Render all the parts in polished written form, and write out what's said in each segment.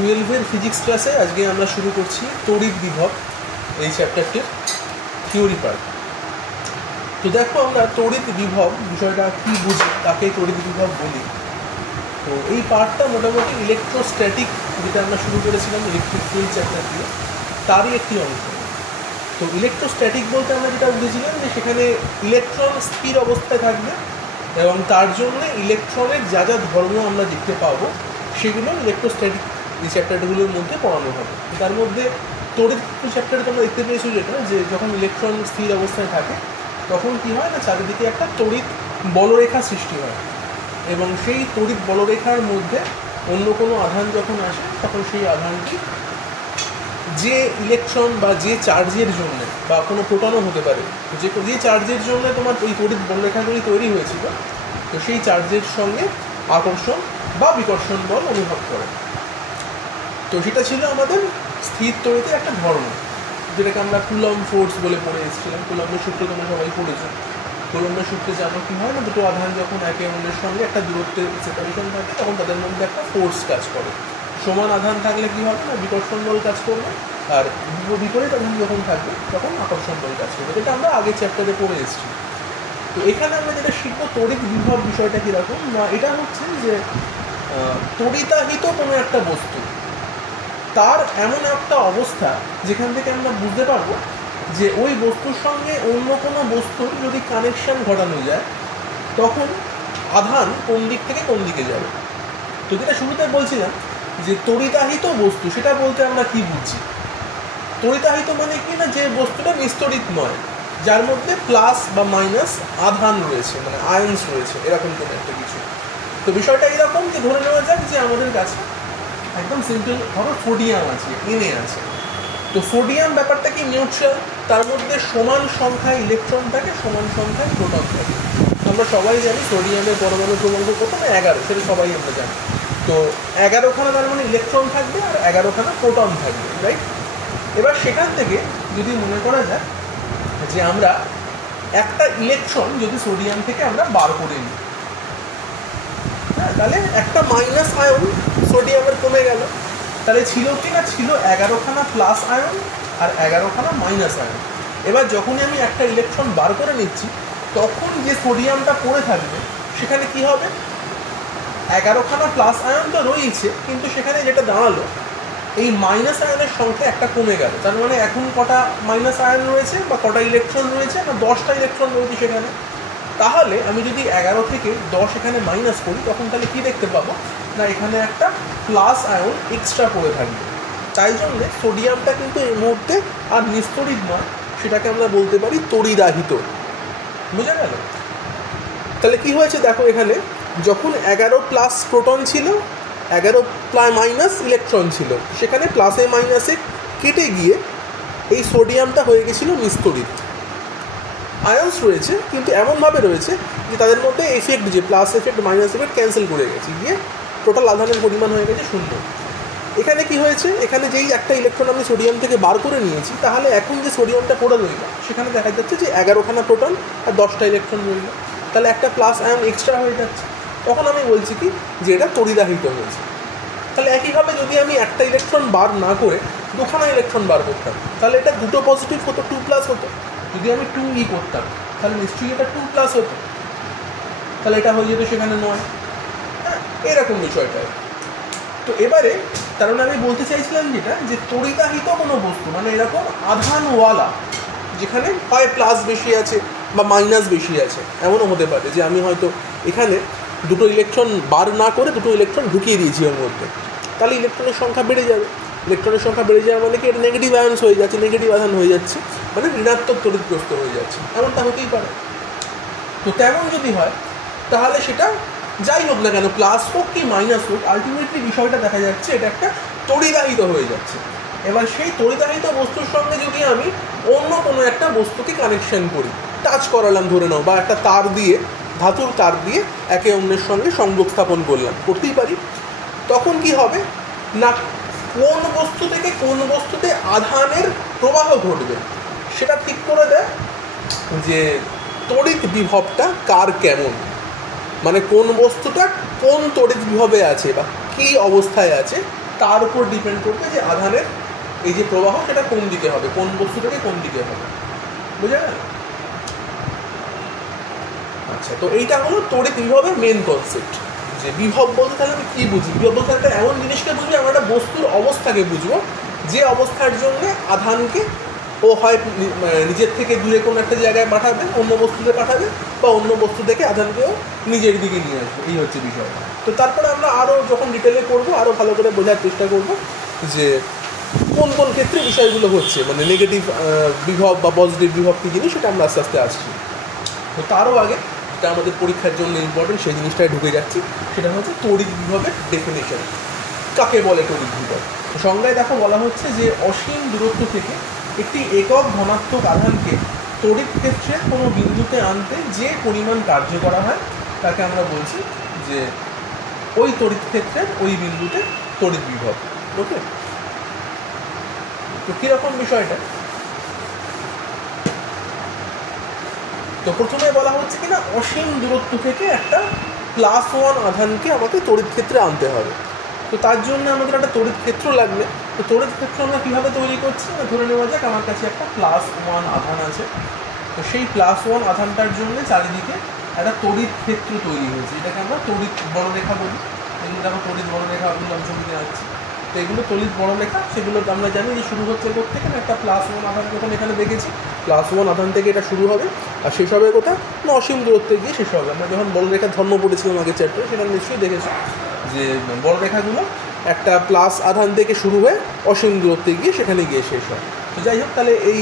12-এর physics ক্লাসে আজকে আমরা শুরু করছি তড়িৎ বিভব এই চ্যাপ্টারটির থিওরি পার্ট। তো দেখো আমরা তড়িৎ বিভব বিষয়টা কী বুঝি, তাকে তড়িৎ বিভব বলি। তো এই পার্টটা মোটামুটি ইলেকট্রোস্ট্যাটিক, যেটা আমরা শুরু করেছিলাম ইলেকট্রিক ফিল্ড চ্যাপ্টার দিয়ে, তারই একটি অংশ। তো ইলেকট্রোস্ট্যাটিক বলতে আমরা যেটা বুঝেছিলাম যে সেখানে ইলেকট্রন স্থির অবস্থায় থাকবে এবং তার জন্য ইলেকট্রনের যা যা ধর্ম আমরা দেখতে পাবো সেগুলো ইলেকট্রোস্ট্যাটিক এই চ্যাপ্টারগুলোর মধ্যে পড়ানো হবে। তার মধ্যে তড়িৎ চ্যাপ্টারে তোমরা দেখতে পেয়েছো যেটা, যে যখন ইলেকট্রন স্থির অবস্থায় থাকে তখন কী হয় না, চারিদিকে একটা তড়িৎ বলরেখা সৃষ্টি হয় এবং সেই তড়িৎ বলরেখার মধ্যে অন্য কোনো আধান যখন আসে তখন সেই আধানটি যে ইলেকট্রন বা যে চার্জের জন্য বা কোনো প্রোটনও হতে পারে, যে চার্জের জন্য তোমার ওই তড়িৎ বলরেখাগুলি তৈরি হয়েছিল, তো সেই চার্জের সঙ্গে আকর্ষণ বা বিকর্ষণ বল অনুভব করে। তো সেটা ছিল আমাদের স্থির তড়িতের একটা ধর্ম, যেটাকে আমরা কুলম্ব ফোর্স বলে পড়ে এসেছিলাম। কুলম্বের সূত্র তোমরা সবাই পড়েছো। কুলম্বের সূত্রে জানো কী হয় না, দুটো আধান যখন একে অন্যের সঙ্গে একটা দূরত্বের সেপারেশন থাকে তখন তাদের মধ্যে একটা ফোর্স কাজ করে। সমান আধান থাকলে কী হবে না, বিকর্ষণ বল কাজ করবে, আর বিপরীত আধান যখন থাকবে তখন আকর্ষণ বল কাজ করবে। এটা আমরা আগের চ্যাপ্টারে পড়ে এসেছি। তো এখানে আমরা যেটা শিখবো তড়িৎ বিভব বিষয়টা কীরকম না, এটা হচ্ছে যে তড়িতাহিত কোনো একটা বস্তু, তার এমন একটা অবস্থা যেখান থেকে আমরা বুঝতে পারবো যে ওই বস্তুর সঙ্গে অন্য কোনো বস্তুর যদি কানেকশান ঘটানো যায় তখন আধান কোন দিক থেকে কোন দিকে যাবে। তো যেটা শুরুতে বলছিলাম যে তড়িতাহিত বস্তু, সেটা বলতে আমরা কি বুঝছি? তড়িতাহিত মানে কি না, যে বস্তুটা নিস্তড়িত নয়, যার মধ্যে প্লাস বা মাইনাস আধান রয়েছে, মানে আয়ন্স রয়েছে, এরকম কোনো একটা কিছু। তো বিষয়টা এরকম যে ধরে নেওয়া যাক যে আমাদের কাছে একদম সিম্পল ধরো সোডিয়াম আছে, এনে আছে। তো সোডিয়াম ব্যাপারটা কি নিউট্রাল, তার মধ্যে সমান সংখ্যায় ইলেকট্রন থাকে, সমান সংখ্যায় প্রোটন থাকে। আমরা সবাই জানি সোডিয়ামের পরমাণু ক্রমাঙ্ক কত না 11, সেটা সবাই আমরা জানি। তো 11খানা তার মানে ইলেকট্রন থাকবে আর 11খানা প্রোটন থাকবে, রাইট? এবার সেখান থেকে যদি মনে করা যায় যে আমরা একটা ইলেকট্রন যদি সোডিয়াম থেকে আমরা বার করে নিই, হ্যাঁ, তাহলে একটা মাইনাস আয়ন সোডিয়ামের কমে গেল। তাহলে ছিল কি না, ছিল 11খানা প্লাস আয়ন আর 11খানা মাইনাস আয়ন। এবার যখনই আমি একটা ইলেকট্রন বার করে নিচ্ছি তখন যে সোডিয়ামটা পড়ে থাকবে সেখানে কি হবে, 11খানা প্লাস আয়ন তো রয়েছে, কিন্তু সেখানে যেটা দাঁড়ালো এই মাইনাস আয়নের সংখ্যা একটা কমে গেল। তার মানে এখন কটা মাইনাস আয়ন রয়েছে বা কটা ইলেকট্রন রয়েছে না, 10টা ইলেকট্রন রয়েছে সেখানে। তাহলে আমি যদি 11 থেকে 10 এখানে মাইনাস করি তখন তাহলে কী দেখতে পাবো না, এখানে একটা প্লাস আয়ন এক্সট্রা পড়ে থাকবে। তাই জন্যে সোডিয়ামটা কিন্তু এই মুহূর্তে আর নিস্তড়িত নয়, সেটাকে আমরা বলতে পারি তড়িদাহিত। বুঝা গেল? তাহলে কি হয়েছে দেখো, এখানে যখন 11 প্লাস প্রোটন ছিল, 11 মাইনাস ইলেকট্রন ছিল, সেখানে প্লাসে মাইনাসে কেটে গিয়ে এই সোডিয়ামটা হয়ে গেছিলো নিস্তড়িত। আয়ন্স রয়েছে কিন্তু এমনভাবে রয়েছে যে তাদের মধ্যে এফেক্ট, যে plus effect minus effect cancel করে গেছে, গিয়ে টোটাল আধানের পরিমাণ হয়ে গেছে 0। এখানে কি হয়েছে, এখানে যেই একটা ইলেকট্রন আমি সোডিয়াম থেকে বার করে নিয়েছি, তাহলে এখন যে সোডিয়ামটা পড়ে রইল সেখানে দেখা যাচ্ছে যে 11খানা প্রোটন আর 10টা ইলেকট্রন রইল, তাহলে একটা প্লাস আয়ন এক্সট্রা হয়ে যাচ্ছে। তখন আমি বলছি কি যে এটা তড়িদাহিত হয়েছে। তাহলে একইভাবে যদি আমি একটা ইলেকট্রন বার না করে 2খানা ইলেকট্রন বার করতাম তাহলে এটা দুটো পজিটিভ হতো, 2+ হতো। যদি আমি 2e করতাম তাহলে নিশ্চয়ই এটা 2+ হতো, তাহলে এটা হয়ে যেত সেখানে 9। হ্যাঁ, এরকম বিষয়টা। তো এবারে তার মানে আমি বলতে চাইছিলাম যেটা, যে তড়িদাহিত কোনো বস্তু মানে এরকম আধানওয়ালা, যেখানে হয় প্লাস বেশি আছে বা মাইনাস বেশি আছে। এমনও হতে পারে যে আমি হয়তো এখানে দুটো ইলেকট্রন বার না করে দুটো ইলেকট্রন ঢুকিয়ে দিয়েছি ওর মধ্যে, তাহলে ইলেকট্রনের সংখ্যা বেড়ে যাবে। ইলেকট্রনের সংখ্যা বেড়ে যাওয়া মানে কি, এটা নেগেটিভ আয়ন্স হয়ে যাচ্ছে, নেগেটিভ আধান হয়ে যাচ্ছে, মানে ঋণাত্মক তড়িৎগ্রস্ত হয়ে যাচ্ছে। এমনটা হতেই পারে। তো তেমন যদি হয় তাহলে সেটা যাই হোক না কেন, প্লাস হোক কি মাইনাস হোক, আলটিমেটলি বিষয়টা দেখা যাচ্ছে এটা একটা তড়িদাহিত হয়ে যাচ্ছে। এবার সেই তড়িদাহিত বস্তুর সঙ্গে যদি আমি অন্য কোনো একটা বস্তুকে কানেকশন করি, টাচ করালাম ধরে নাও, বা একটা তার দিয়ে, ধাতুর তার দিয়ে একে অন্যের সঙ্গে সংযোগ স্থাপন করলাম, করতেই পারি, তখন কি হবে না, কোন বস্তু থেকে কোন বস্তুতে আধানের প্রবাহ ঘটবে সেটা ঠিক করে দেয় যে তড়িৎ বিভবটা কার কেমন, মানে কোন বস্তুটা কোন তড়িৎ বিভবে আছে বা কী অবস্থায় আছে তার উপর ডিপেন্ড করবে যে আধানের এই যে প্রবাহ সেটা কোন দিকে হবে, কোন বস্তু থেকে কোন দিকে হবে, বুঝা গেল? আচ্ছা, তো এইটা হলো তড়িৎ বিভবের মেন কনসেপ্ট। যে বিভব বলতে তাহলে আমি কী বুঝি? বিভব বলতে একটা এমন জিনিসকে বুঝবো, আমরা একটা বস্তুর অবস্থাকে বুঝবো, যে অবস্থার জন্য আধানকে ও হয় নিজের থেকে দূরে কোনো একটা জায়গায় পাঠাবে, অন্য বস্তুতে পাঠাবে, বা অন্য বস্তু থেকে আধানকেও নিজের দিকে নিয়ে আসবে। এই হচ্ছে বিষয়। তো তারপরে আমরা আরও যখন ডিটেলে করবো, আরও ভালো করে বোঝার চেষ্টা করবো যে কোন কোন ক্ষেত্রে বিষয়গুলো হচ্ছে, মানে নেগেটিভ বিভব বা পজিটিভ বিভব কী জিনিস, সেটা আমরা আস্তে আস্তে আসছি। তো তারও আগে যেটা আমাদের পরীক্ষার জন্য ইম্পর্টেন্ট, সেই জিনিসটায় ঢুকে যাচ্ছি, সেটা হচ্ছে তড়িৎ বিভবের ডেফিনেশন। কাকে বলে তড়িৎ বিভব? সংজ্ঞায় দেখো বলা হচ্ছে যে অসীম দূরত্ব থেকে একটি একক ধনাত্মক আধানকে তড়িৎ ক্ষেত্রের কোনো বিন্দুতে আনতে যে পরিমাণ কার্য করা হয় তাকে আমরা বলছি যে ওই তড়িৎ ক্ষেত্রের ওই বিন্দুতে তড়িৎ বিভব। ওকে, তো কীরকম বিষয়টা? তো প্রথমে বলা হচ্ছে কিনা অসীম দূরত্ব থেকে একটা +1 আধানকে আমাকে তড়িৎ ক্ষেত্রে আনতে হবে। তো তার জন্য আমাদের একটা তড়িৎ ক্ষেত্র লাগবে। তো তড়িৎ ক্ষেত্র আমরা কীভাবে তৈরি করছি? ধরে নেওয়া যাক আমার কাছে একটা +1 আধান আছে। তো সেই +1 আধানটার জন্য চারিদিকে একটা তড়িৎ ক্ষেত্র তৈরি হয়েছে, এটাকে আমরা তড়িৎ বড়রেখা বলি। এগুলো আমরা তড়িৎ বড়রেখা ছবিতে যাচ্ছি। তো এগুলো তড়িৎ বড়রেখা, সেগুলো আমরা জানি যে শুরু হচ্ছে কোথা থেকে, একটা +1 আধান যখন এখানে দেখেছি, +1 আধান থেকে এটা শুরু হবে আর শেষ হবে কোথায় না অসীম দূরত্বে গিয়ে শেষ হবে। আমরা যখন বড়রেখার ধর্ম পড়েছিলাম আগের চ্যাপ্টারে, সেটা নিশ্চয়ই দেখেছি যে বড়রেখাগুলো একটা প্লাস আধান থেকে শুরু হয়ে অসীম দূরত্বে গিয়ে সেখানে গিয়ে শেষ হয়। তো যাই হোক, তাহলে এই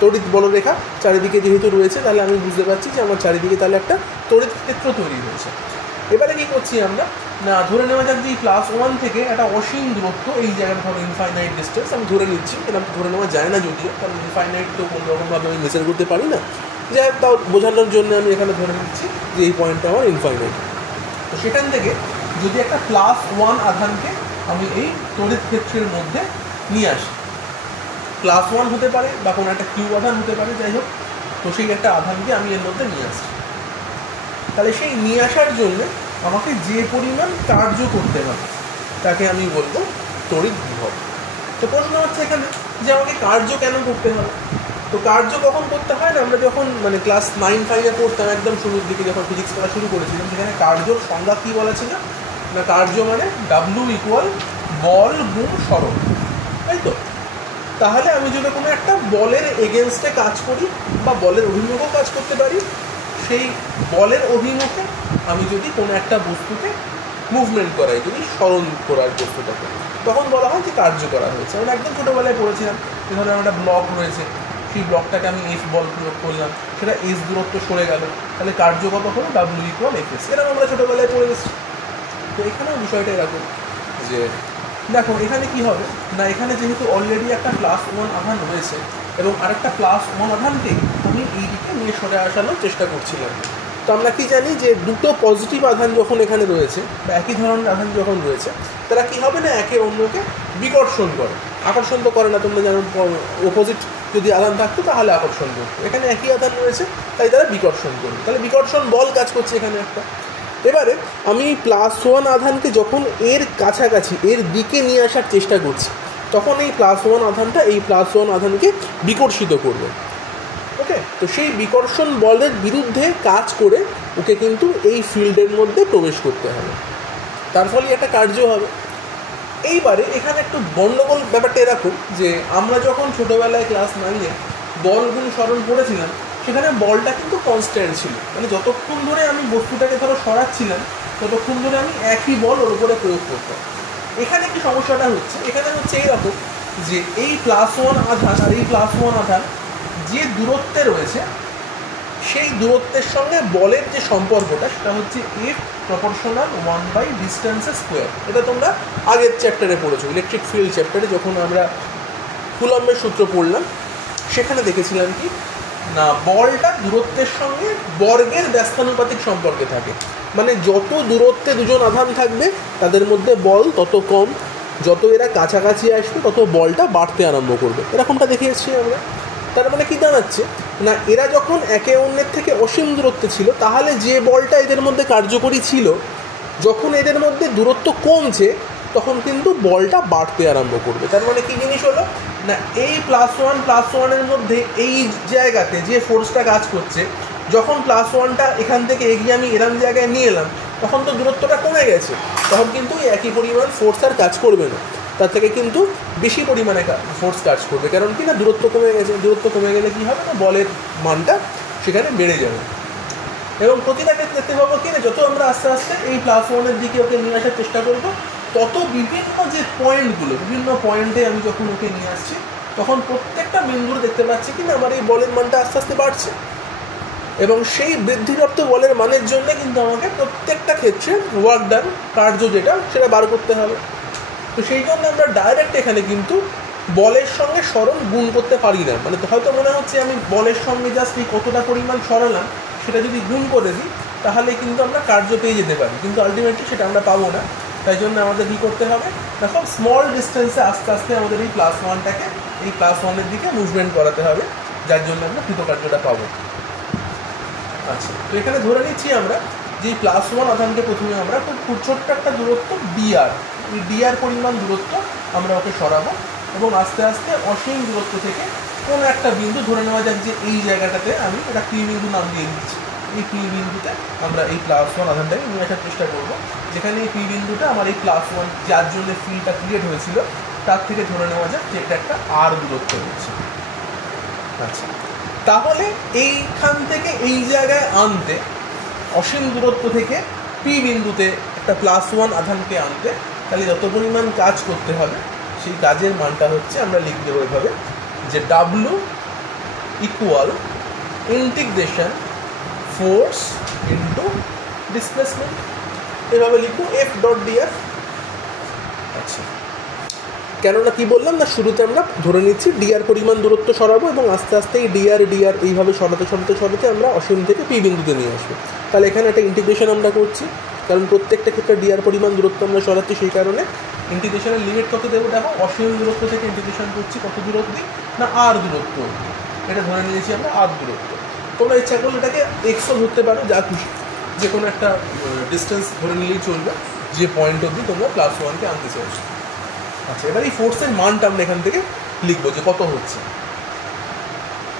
তড়িৎ বড়রেখা চারিদিকে যেহেতু রয়েছে, তাহলে আমি বুঝতে পারছি যে আমার চারিদিকে তাহলে একটা তড়িৎ ক্ষেত্র তৈরি হয়েছে। এবারে কী করছি আমরা না, ধরে নেওয়া যাক যে +1 থেকে একটা অসীম দূরত্ব, এই জায়গাটা ধরো ইনফাইনাইট ডিস্টেন্স আমি ধরে নিচ্ছি, এটা ধরে নেওয়া যায় না যদিও, কারণ ইনফাইনাইট তো কোনো রকমভাবে আমি মেজার করতে পারি না। যাই হোক, তাও বোঝানোর জন্য আমি এখানে ধরে নিচ্ছি যে এই পয়েন্টটা আমার ইনফাইনাইট। তো সেখান থেকে যদি একটা +1 আধানকে আমি এই তড়িৎ ক্ষেত্রের মধ্যে নিয়ে আসি, +1 হতে পারে বা কোনো একটা কিউ আধান হতে পারে, যাই হোক, তো সেই একটা আধানকে আমি এর মধ্যে নিয়ে আসছি। তাহলে সেই নিয়ে আসার জন্য আমাকে যে পরিমাণ কার্য করতে হবে তাকে আমি বলবো তড়িৎ বিভব। তো প্রশ্ন হচ্ছে এখানে যে আমাকে কার্য কেন করতে হবে? তো কার্য কখন করতে হয় না, আমরা যখন মানে ক্লাস 9-5-এ পড়তাম, একদম শুরুর দিকে যখন ফিজিক্স পড়া শুরু করেছিলাম, সেখানে কার্যর সংজ্ঞা কী বলা ছিল না, কার্য মানে W = বল গুণ সরণ, তাই তো? তাহলে আমি যদি কোনো একটা বলের এগেনস্টে কাজ করি বা বলের অভিমুখেও কাজ করতে পারি, সেই বলের অভিমুখে আমি যদি কোনো একটা বস্তুকে মুভমেন্ট করাই, যদি সরণ করার বস্তুটাকে, তখন বলা হয় যে কার্য করা হয়েছে। আমরা একদম ছোটোবেলায় পড়েছিলাম, ধরো একটা ব্লক রয়েছে, সেই ব্লকটাকে আমি F বল প্রয়োগ করলাম, সেটা S দূরত্ব সরে গেল, তাহলে কার্য কত হলো W = Fs। এরকম আমরা ছোটোবেলায় পড়ে গেছি। তো এখানেও বিষয়টা এরকম যে দেখো এখানে কি হবে না, এখানে যেহেতু অলরেডি একটা +1 আধান রয়েছে এবং আরেকটা +1 আধানকে আমি এই দিকে নিয়ে সরে আসানোর চেষ্টা করছিলাম। তো আমরা কি জানি যে দুটো পজিটিভ আধান যখন এখানে রয়েছে বা একই ধরনের আধান যখন রয়েছে, তারা কি হবে না একে অন্যকে বিকর্ষণ করে। আকর্ষণ তো করে না, তোমরা জানো অপোজিট যদি আধান থাকতো তাহলে আকর্ষণ করতো, এখানে একই আধান রয়েছে তাই তারা বিকর্ষণ করবে, তাহলে বিকর্ষণ বল কাজ করছে এখানে একটা। এবারে আমি +1 আধানকে যখন এর কাছাকাছি এর দিকে নিয়ে আসার চেষ্টা করছি, তখন এই +1 আধানটা এই +1 আধানকে বিকর্ষিত করবে। ওকে, তো সেই বিকর্ষণ বলের বিরুদ্ধে কাজ করে ওকে কিন্তু এই ফিল্ডের মধ্যে প্রবেশ করতে হবে, তার ফলে একটা কার্য হবে। এইবারে এখানে একটু গণ্ডগোল ব্যাপারটা এরকম যে আমরা যখন ছোটোবেলায় ক্লাস 9-এ বল গুণ সরণ পড়েছিলাম, সেখানে বলটা কিন্তু কনস্ট্যান্ট ছিল, মানে যতক্ষণ ধরে আমি বস্তুটাকে ধরো সরাচ্ছিলাম ততক্ষণ ধরে আমি একই বল ওর উপরে প্রয়োগ করতাম। এখানে কি সমস্যাটা হচ্ছে, এখানে হচ্ছে এইরকম যে এই +1 আধান আর এই +1 আধান যে দূরত্বে রয়েছে, সেই দূরত্বের সঙ্গে বলের যে সম্পর্কটা সেটা হচ্ছে F = 1/distance²। এটা তোমরা আগের চ্যাপ্টারে পড়েছো, ইলেকট্রিক ফিল্ড চ্যাপ্টারে, যখন আমরা কুলম্বের সূত্র পড়লাম সেখানে দেখেছিলাম কি না, বলটা দূরত্বের সঙ্গে বর্গের ব্যস্তানুপাতিক সম্পর্কে থাকে, মানে যত দূরত্বে দুজন আধান থাকবে তাদের মধ্যে বল তত কম, যত এরা কাছাকাছি আসবে তত বলটা বাড়তে আরম্ভ করবে, এরকমটা দেখিয়েছি আমরা। তার মানে কি জানাচ্ছে না, এরা যখন একে অন্যের থেকে অসীম দূরত্বে ছিল, তাহলে যে বলটা এদের মধ্যে কার্যকরী ছিল, যখন এদের মধ্যে দূরত্ব কমছে তখন কিন্তু বলটা বাড়তে আরম্ভ করবে। তার মানে কী জিনিস হলো না, এই +1+1-এর মধ্যে এই জায়গাতে যে ফোর্সটা কাজ করছে, যখন +1টা এখান থেকে এগিয়ে আমি এরম জায়গায় নিয়ে এলাম, তখন তো দূরত্বটা কমে গেছে, তখন কিন্তু একই পরিমাণ ফোর্স আর কাজ করবে না, তার থেকে কিন্তু বেশি পরিমাণে ফোর্স কাজ করবে। কারণ কি না, দূরত্ব কমে গেছে। দূরত্ব কমে গেলে কী হবে না, বলের মানটা সেখানে বেড়ে যাবে। এবং প্রতিটা ক্ষেত্রে দেখতে পাবো কি না, যত আমরা আস্তে আস্তে এই +1-এর দিকে ওকে নিয়ে আসার চেষ্টা করবো, তত বিভিন্ন যে পয়েন্টগুলো, বিভিন্ন পয়েন্টে আমি যখন ওকে নিয়ে আসছি, তখন প্রত্যেকটা বিন্দুর দেখতে পাচ্ছি কি না আমার এই বলের মানটা আস্তে আস্তে বাড়ছে। এবং সেই বৃদ্ধিপ্রাপ্ত বলের মানের জন্য কিন্তু আমাকে প্রত্যেকটা ক্ষেত্রে ওয়ার্ক ডান, কার্য যেটা সেটা বার করতে হবে। তো সেই জন্য আমরা ডাইরেক্ট এখানে কিন্তু বলের সঙ্গে সরণ গুণ করতে পারি না। মানে হয়তো মনে হচ্ছে আমি বলের সঙ্গে জাস্ট এই কতটা পরিমাণ সরালাম সেটা যদি গুণ করে দিই তাহলে কিন্তু আমরা কার্য পেয়ে যেতে পারি, কিন্তু আলটিমেটলি সেটা আমরা পাবো না। তাই জন্য আমাদের কী করতে হবে, দেখো স্মল ডিস্টেন্সে আস্তে আস্তে আমাদের এই +1টাকে এই +1-এর দিকে মুভমেন্ট করাতে হবে, যার জন্য আমরা কৃতকার্যটা পাবো। আচ্ছা, তো এখানে ধরে নিচ্ছি আমরা যে +1 আধানকে প্রথমে আমরা খুব ছোট্ট একটা দূরত্ব dr, এই dr পরিমাণ দূরত্ব আমরা ওকে সরাবো, এবং আস্তে আস্তে অসীম দূরত্ব থেকে কোনো একটা বিন্দু ধরে নেওয়া যাক যে এই জায়গাটাতে আমি একটা P বিন্দু নাম দিয়ে দিচ্ছি। এই P বিন্দুতে আমরা এই +1 আধানটাকে নিয়ে আসার চেষ্টা করবো, যেখানে এই P বিন্দুটা আমার এই +1 যার জন্য ফিল্ডটা ক্রিয়েট হয়েছিল তার থেকে ধরে নেওয়া যাক যে এটা একটা r দূরত্ব হচ্ছে। আচ্ছা, তাহলে এইখান থেকে এই জায়গায় আনতে, অসীম দূরত্ব থেকে P বিন্দুতে একটা +1 আধানকে আনতে, তাহলে যত পরিমাণ কাজ করতে হবে সেই কাজের মানটা হচ্ছে, আমরা লিখে দেবো এভাবে যে W equal integration force into displacement, এভাবে লিখবো F.dr। আচ্ছা, কেননা কি বললাম না, শুরুতে আমরা ধরে নিচ্ছি dr পরিমাণ দূরত্ব সরাবো এবং আস্তে আস্তে এই dr এইভাবে সরাতে আমরা অসীম থেকে P বিন্দুতে নিয়ে আসবো। তাহলে এখানে একটা ইন্টিগ্রেশন আমরা করছি, কারণ প্রত্যেকটা ক্ষেত্রে dr পরিমাণ দূরত্ব আমরা সরাচ্ছি, সেই কারণে ইন্টিগ্রেশনের লিমিট কত দেবো দেখো, অসীম দূরত্ব থেকে ইন্টিগ্রেশন করছি কত দূরত্ব না r দূরত্ব, এটা ধরে নিয়েছি আমরা r দূরত্ব। তোমরা ইচ্ছা করলে এটাকে এক্সও ধরতে পারো, যা খুশি, যে কোনো একটা ডিস্টেন্স ধরে নিলেই চলবে যে পয়েন্ট অবধি তোমরা +1কে আনতে চাইছো। আচ্ছা, এবার এই ফোর্সের মানটা আমরা এখান থেকে লিখবো যে কত হচ্ছে।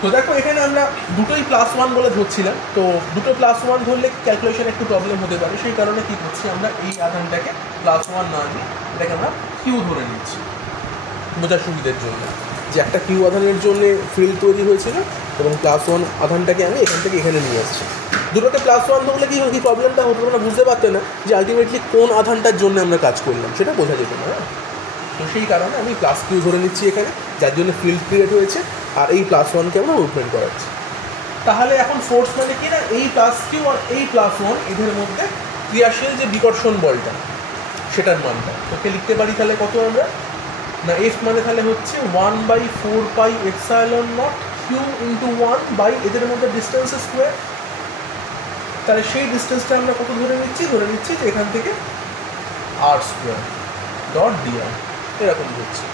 তো দেখো এখানে আমরা দুটোই +1 বলে ধরছিলাম, তো দুটো +1 ধরলে ক্যালকুলেশন একটু প্রবলেম হতে পারে, সেই কারণে কী করছি আমরা এই আধানটাকে +1 না নিয়ে এটাকে আমরা কিউ ধরে নিচ্ছি বোঝার সুবিধার জন্য, যে একটা কিউ আধানের জন্য ফিল্ড তৈরি হয়েছিল এবং +1 আধানটাকে আমি এখান থেকে এখানে নিয়ে আসছি। দুটোকে +1 ধরলে কী প্রবলেমটা হতো, তোমরা বুঝতে পারতে না যে আলটিমেটলি কোন আধানটার জন্য আমরা কাজ করলাম, সেটা বোঝা যেত না। তো সেই কারণে আমি +2 ধরে নিচ্ছি এখানে, যার জন্য ফিল্ড ক্রিয়েট হয়েছে, আর এই +1কে আমরা মুভমেন্ট করাচ্ছি। তাহলে এখন ফোর্স মানে কি না, এই +q আর এই +1 এদের মধ্যে ক্রিয়াশীল যে বিকর্ষণ বলটা সেটার মানটা তোকে লিখতে পারি। তাহলে কত আমরা না, F মানে তাহলে হচ্ছে 1/4πε0 q ইন্টু 1 এদের মধ্যে ডিস্টেন্স স্কোয়ার। তাহলে সেই ডিস্টেন্সটা আমরা কত ধরে নিচ্ছি যে এখান থেকে r².dr এরকম হচ্ছে।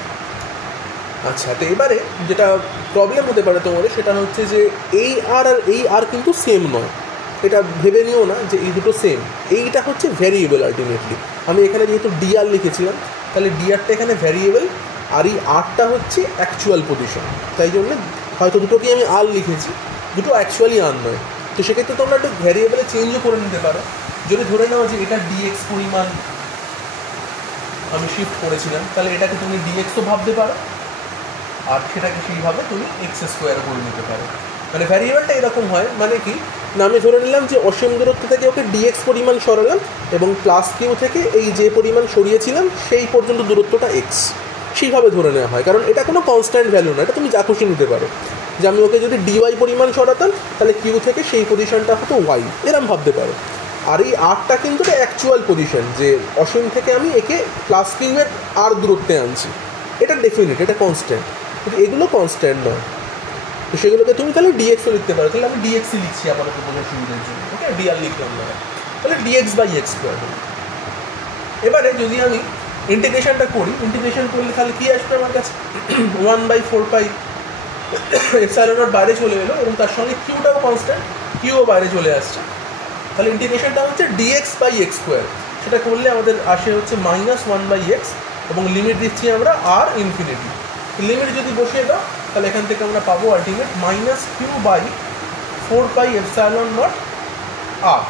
আচ্ছা, তো এবারে যেটা প্রবলেম হতে পারে তোমাদের সেটা হচ্ছে যে এই আর এই আর কিন্তু সেম নয়, এটা ভেবে নিও না যে এই দুটো সেম, এইটা হচ্ছে ভ্যারিয়েবল। আলটিমেটলি আমি এখানে যেহেতু dr লিখেছিলাম, তাহলে drটা এখানে ভ্যারিয়েবল, আর এই আরটা হচ্ছে অ্যাকচুয়াল পজিশন, তাই জন্য হয়তো দুটোকে আমি আর লিখেছি, দুটো অ্যাকচুয়ালি আর নয়। তো সেক্ষেত্রে তোমরা একটু ভ্যারিয়েবলে চেঞ্জও করে নিতে পারো। যদি ধরে নাও যে এটা dx পরিমাণ আমি শিফট করেছিলাম, তাহলে এটাকে তুমি dxও ভাবতে পারো, আর সেটাকে সেইভাবে তুমি x² করে নিতে পারো। মানে ভ্যারিয়েবলটা এরকম হয়, মানে কি না, আমি ধরে নিলাম যে অসীম দূরত্ব থেকে ওকে dx পরিমাণ সরালাম এবং +q থেকে এই যে পরিমাণ সরিয়েছিলাম সেই পর্যন্ত দূরত্বটা x, সেইভাবে ধরে নেওয়া হয়। কারণ এটা কোনো কনস্ট্যান্ট ভ্যালু না, এটা তুমি যা খুশি নিতে পারো। যে আমি ওকে যদি dy পরিমাণ সরাতাম তাহলে q থেকে সেই পজিশনটা হতো y, এরম ভাবতে পারো। আর এই আরটা কিন্তু এটা অ্যাকচুয়াল পজিশন, যে অসীম থেকে আমি একে +q এর r দূরত্বে আনছি, এটা ডেফিনিট, এটা কনস্ট্যান্ট, কিন্তু এগুলো কনস্ট্যান্ট নয়। তো সেগুলোকে তুমি তাহলে dxও লিখতে পারো। তাহলে আমি dxই লিখছি আপাতত বোঝার সুবিধার জন্য, ওকে, dr লিখলাম না, তাহলে dx/x²। এবারে যদি আমি ইন্টিগ্রেশনটা করি, ইন্টিগ্রেশন করলে তাহলে কী আসবে আমার কাছে, 1/4πε0 বাইরে চলে এলো এবং তার সঙ্গে কিউটাও কনস্ট্যান্ট, কিউও বাইরে চলে আসছে। তাহলে ইন্টিগ্রেশনটা হচ্ছে dx/x²। সেটা করলে আমাদের আসে হচ্ছে -1/x এবং লিমিট দিচ্ছি আমরা আর ইনফিনিটি। লিমিট যদি বসিয়ে দাও তাহলে এখান থেকে আমরা পাবো আলটিমেট -q/4πε0 r।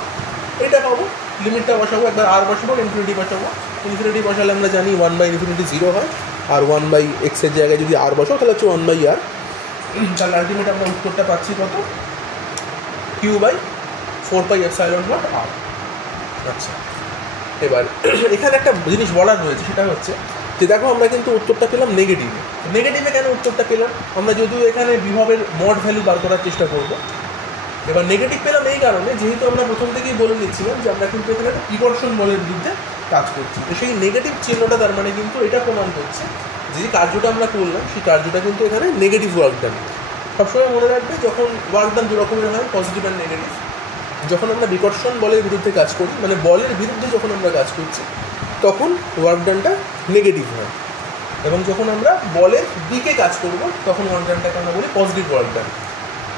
এটা পাবো, লিমিটটা বসাবো, একবার আর বসাবো, ইনফিনিটি বসাবো। ইনফিনিটি বসালে আমরা জানি 1/∞ 0 হয়, আর 1/x এর জায়গায় যদি আর বসাও তাহলে হচ্ছে 1/r। তাহলে আলটিমেট আমরা উত্তরটা পাচ্ছি কত, q/4πε0 r। আচ্ছা, এবার এখানে একটা জিনিস বলার রয়েছে, সেটা হচ্ছে যে দেখো আমরা কিন্তু উত্তরটা পেলাম নেগেটিভে। নেগেটিভে কেন উত্তরটা পেলাম, আমরা যদিও এখানে বিভবের মড ভ্যালু বার করার চেষ্টা করবো। এবার নেগেটিভ পেলাম এই কারণে, যেহেতু আমরা প্রথম থেকেই বলে নিচ্ছিলাম যে আমরা কিন্তু এখানে একটা বিকর্ষণ বলের বিরুদ্ধে কাজ করছি। তো সেই নেগেটিভ চিহ্নটা তার মানে কিন্তু এটা প্রমাণ করছে যে কার্যটা আমরা করলাম সেই কার্যটা কিন্তু এখানে নেগেটিভ ওয়ার্ক ডান। সবসময় মনে রাখবে যখন ওয়ার্ক ডান দু রকমের হয়, পজিটিভ অ্যান্ড নেগেটিভ। যখন আমরা বিকর্ষণ বলের বিরুদ্ধে কাজ করি, মানে বলের বিরুদ্ধে যখন আমরা কাজ করছি, তখন ওয়ার্ক ডানটা নেগেটিভ হয়, এবং যখন আমরা বলের দিকে কাজ করব তখন ওয়ার্ক ডানটাকে আমরা বলি পজিটিভ ওয়ার্ক ডান।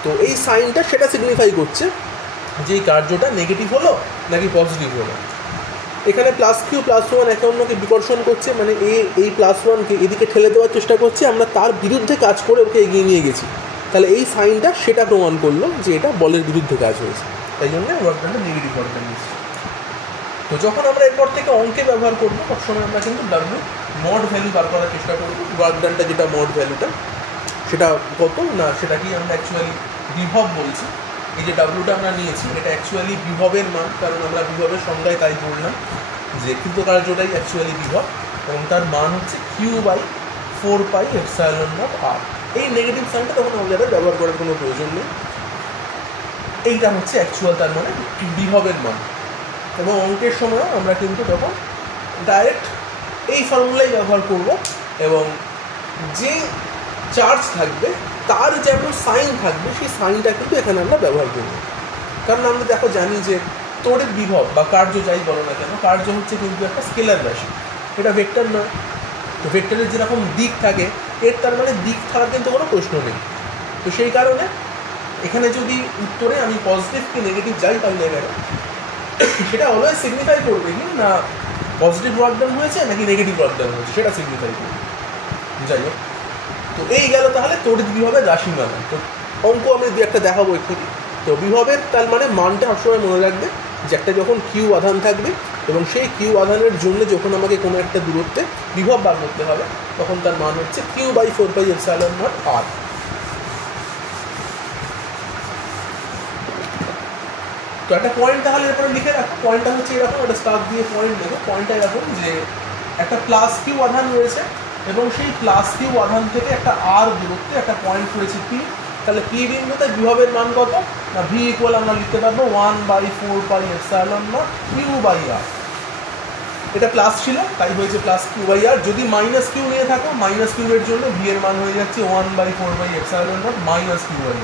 তো এই সাইনটা সেটা সিগনিফাই করছে যে এই কার্যটা নেগেটিভ হলো নাকি পজিটিভ হলো। এখানে +q +1 একে অন্যকে বিকর্ষণ করছে, মানে এই +1কে এদিকে ঠেলে দেওয়ার চেষ্টা করছে, আমরা তার বিরুদ্ধে কাজ করে ওকে এগিয়ে নিয়ে গেছি। তাহলে এই সাইনটা সেটা প্রমাণ করলো যে এটা বলের বিরুদ্ধে কাজ হয়েছে, তাই জন্য ওয়ার্ক ডানটা নেগেটিভ ওয়ার্ক ডান নিচ্ছে। তো যখন আমরা এরপর থেকে অঙ্কে ব্যবহার করবো সবসময় আমরা কিন্তু ডাব্লিউ মড ভ্যালু বার করার চেষ্টা করবো। ওয়ার্ক ডানটা যেটা মড ভ্যালুটা সেটা কত না, সেটাকেই আমরা অ্যাকচুয়ালি বিভব বলছি। এই যে ডাব্লুটা আমরা নিয়েছি এটা অ্যাকচুয়ালি বিভবের মান, কারণ আমরা বিভবের সংজ্ঞায় তাই পড়লাম যে কৃতকার্যটাই অ্যাকচুয়ালি বিভব, এবং তার মান হচ্ছে q/4πε0 r। এই নেগেটিভ সাইনটা তখন আমাদের ব্যবহার করার কোনো প্রয়োজন নেই, এইটা হচ্ছে অ্যাকচুয়াল তার মানে বিভবের মান। এবং অঙ্কের সময়ও আমরা কিন্তু তখন ডাইরেক্ট এই ফর্মুলাই ব্যবহার করব, এবং যে চার্জ থাকবে তার যেমন সাইন থাকবে সেই সাইনটা কিন্তু এখানে আমরা ব্যবহার করব। কারণ আমরা দেখো জানি যে তড়িৎ বিভব বা কার্য যাই বলো না কেন, কার্য হচ্ছে কিন্তু একটা স্কেলার রাশি, এটা ভেক্টর নয়। তো ভেক্টরের যেরকম দিক থাকে, এর তার মানে দিক থাকার কিন্তু কোনো প্রশ্ন নেই। তো সেই কারণে এখানে যদি উত্তরে আমি পজিটিভ কি নেগেটিভ যাই পাই না কেন, সেটা অলওয়েজ সিগনিফাই করবে কি না পজিটিভ ওয়ার্ক ডান হয়েছে নাকি নেগেটিভ ওয়ার্ক ডান হয়েছে, সেটা সিগনিফাই করবে। যাই হোক, তো এই গেল তাহলে তড়িৎ বিভবের রাশিমালা। তো অঙ্ক আমি দু একটা দেখাবো একটু। তো বিভবের তার মানে মানটা সবসময় মনে রাখবে যে একটা যখন কিউ আধান থাকবে এবং সেই কিউ আধানের জন্য যখন আমাকে কোনো একটা দূরত্বে বিভব বার করতে হবে, তখন তার মান হচ্ছে q/4πε0 r। তো একটা পয়েন্ট তাহলে এরপরে লিখে রাখো। পয়েন্টটা হচ্ছে এরকম, একটা স্টার দিয়ে পয়েন্ট দেবো। পয়েন্টটা এরকম যে একটা +q আধান রয়েছে এবং সেই +q আধান থেকে একটা r দূরত্বে একটা পয়েন্ট রয়েছে p। তাহলে p বিন্দুতে বিভবের মান কত না, v ইকুয়াল আমরা লিখতে পারবো 1/4πε0 q/r। এটা প্লাস ছিল তাই হয়েছে +q/r। যদি -q নিয়ে থাকো, -q এর জন্য v এর মান হয়ে যাচ্ছে 1/4πε0 -q/r।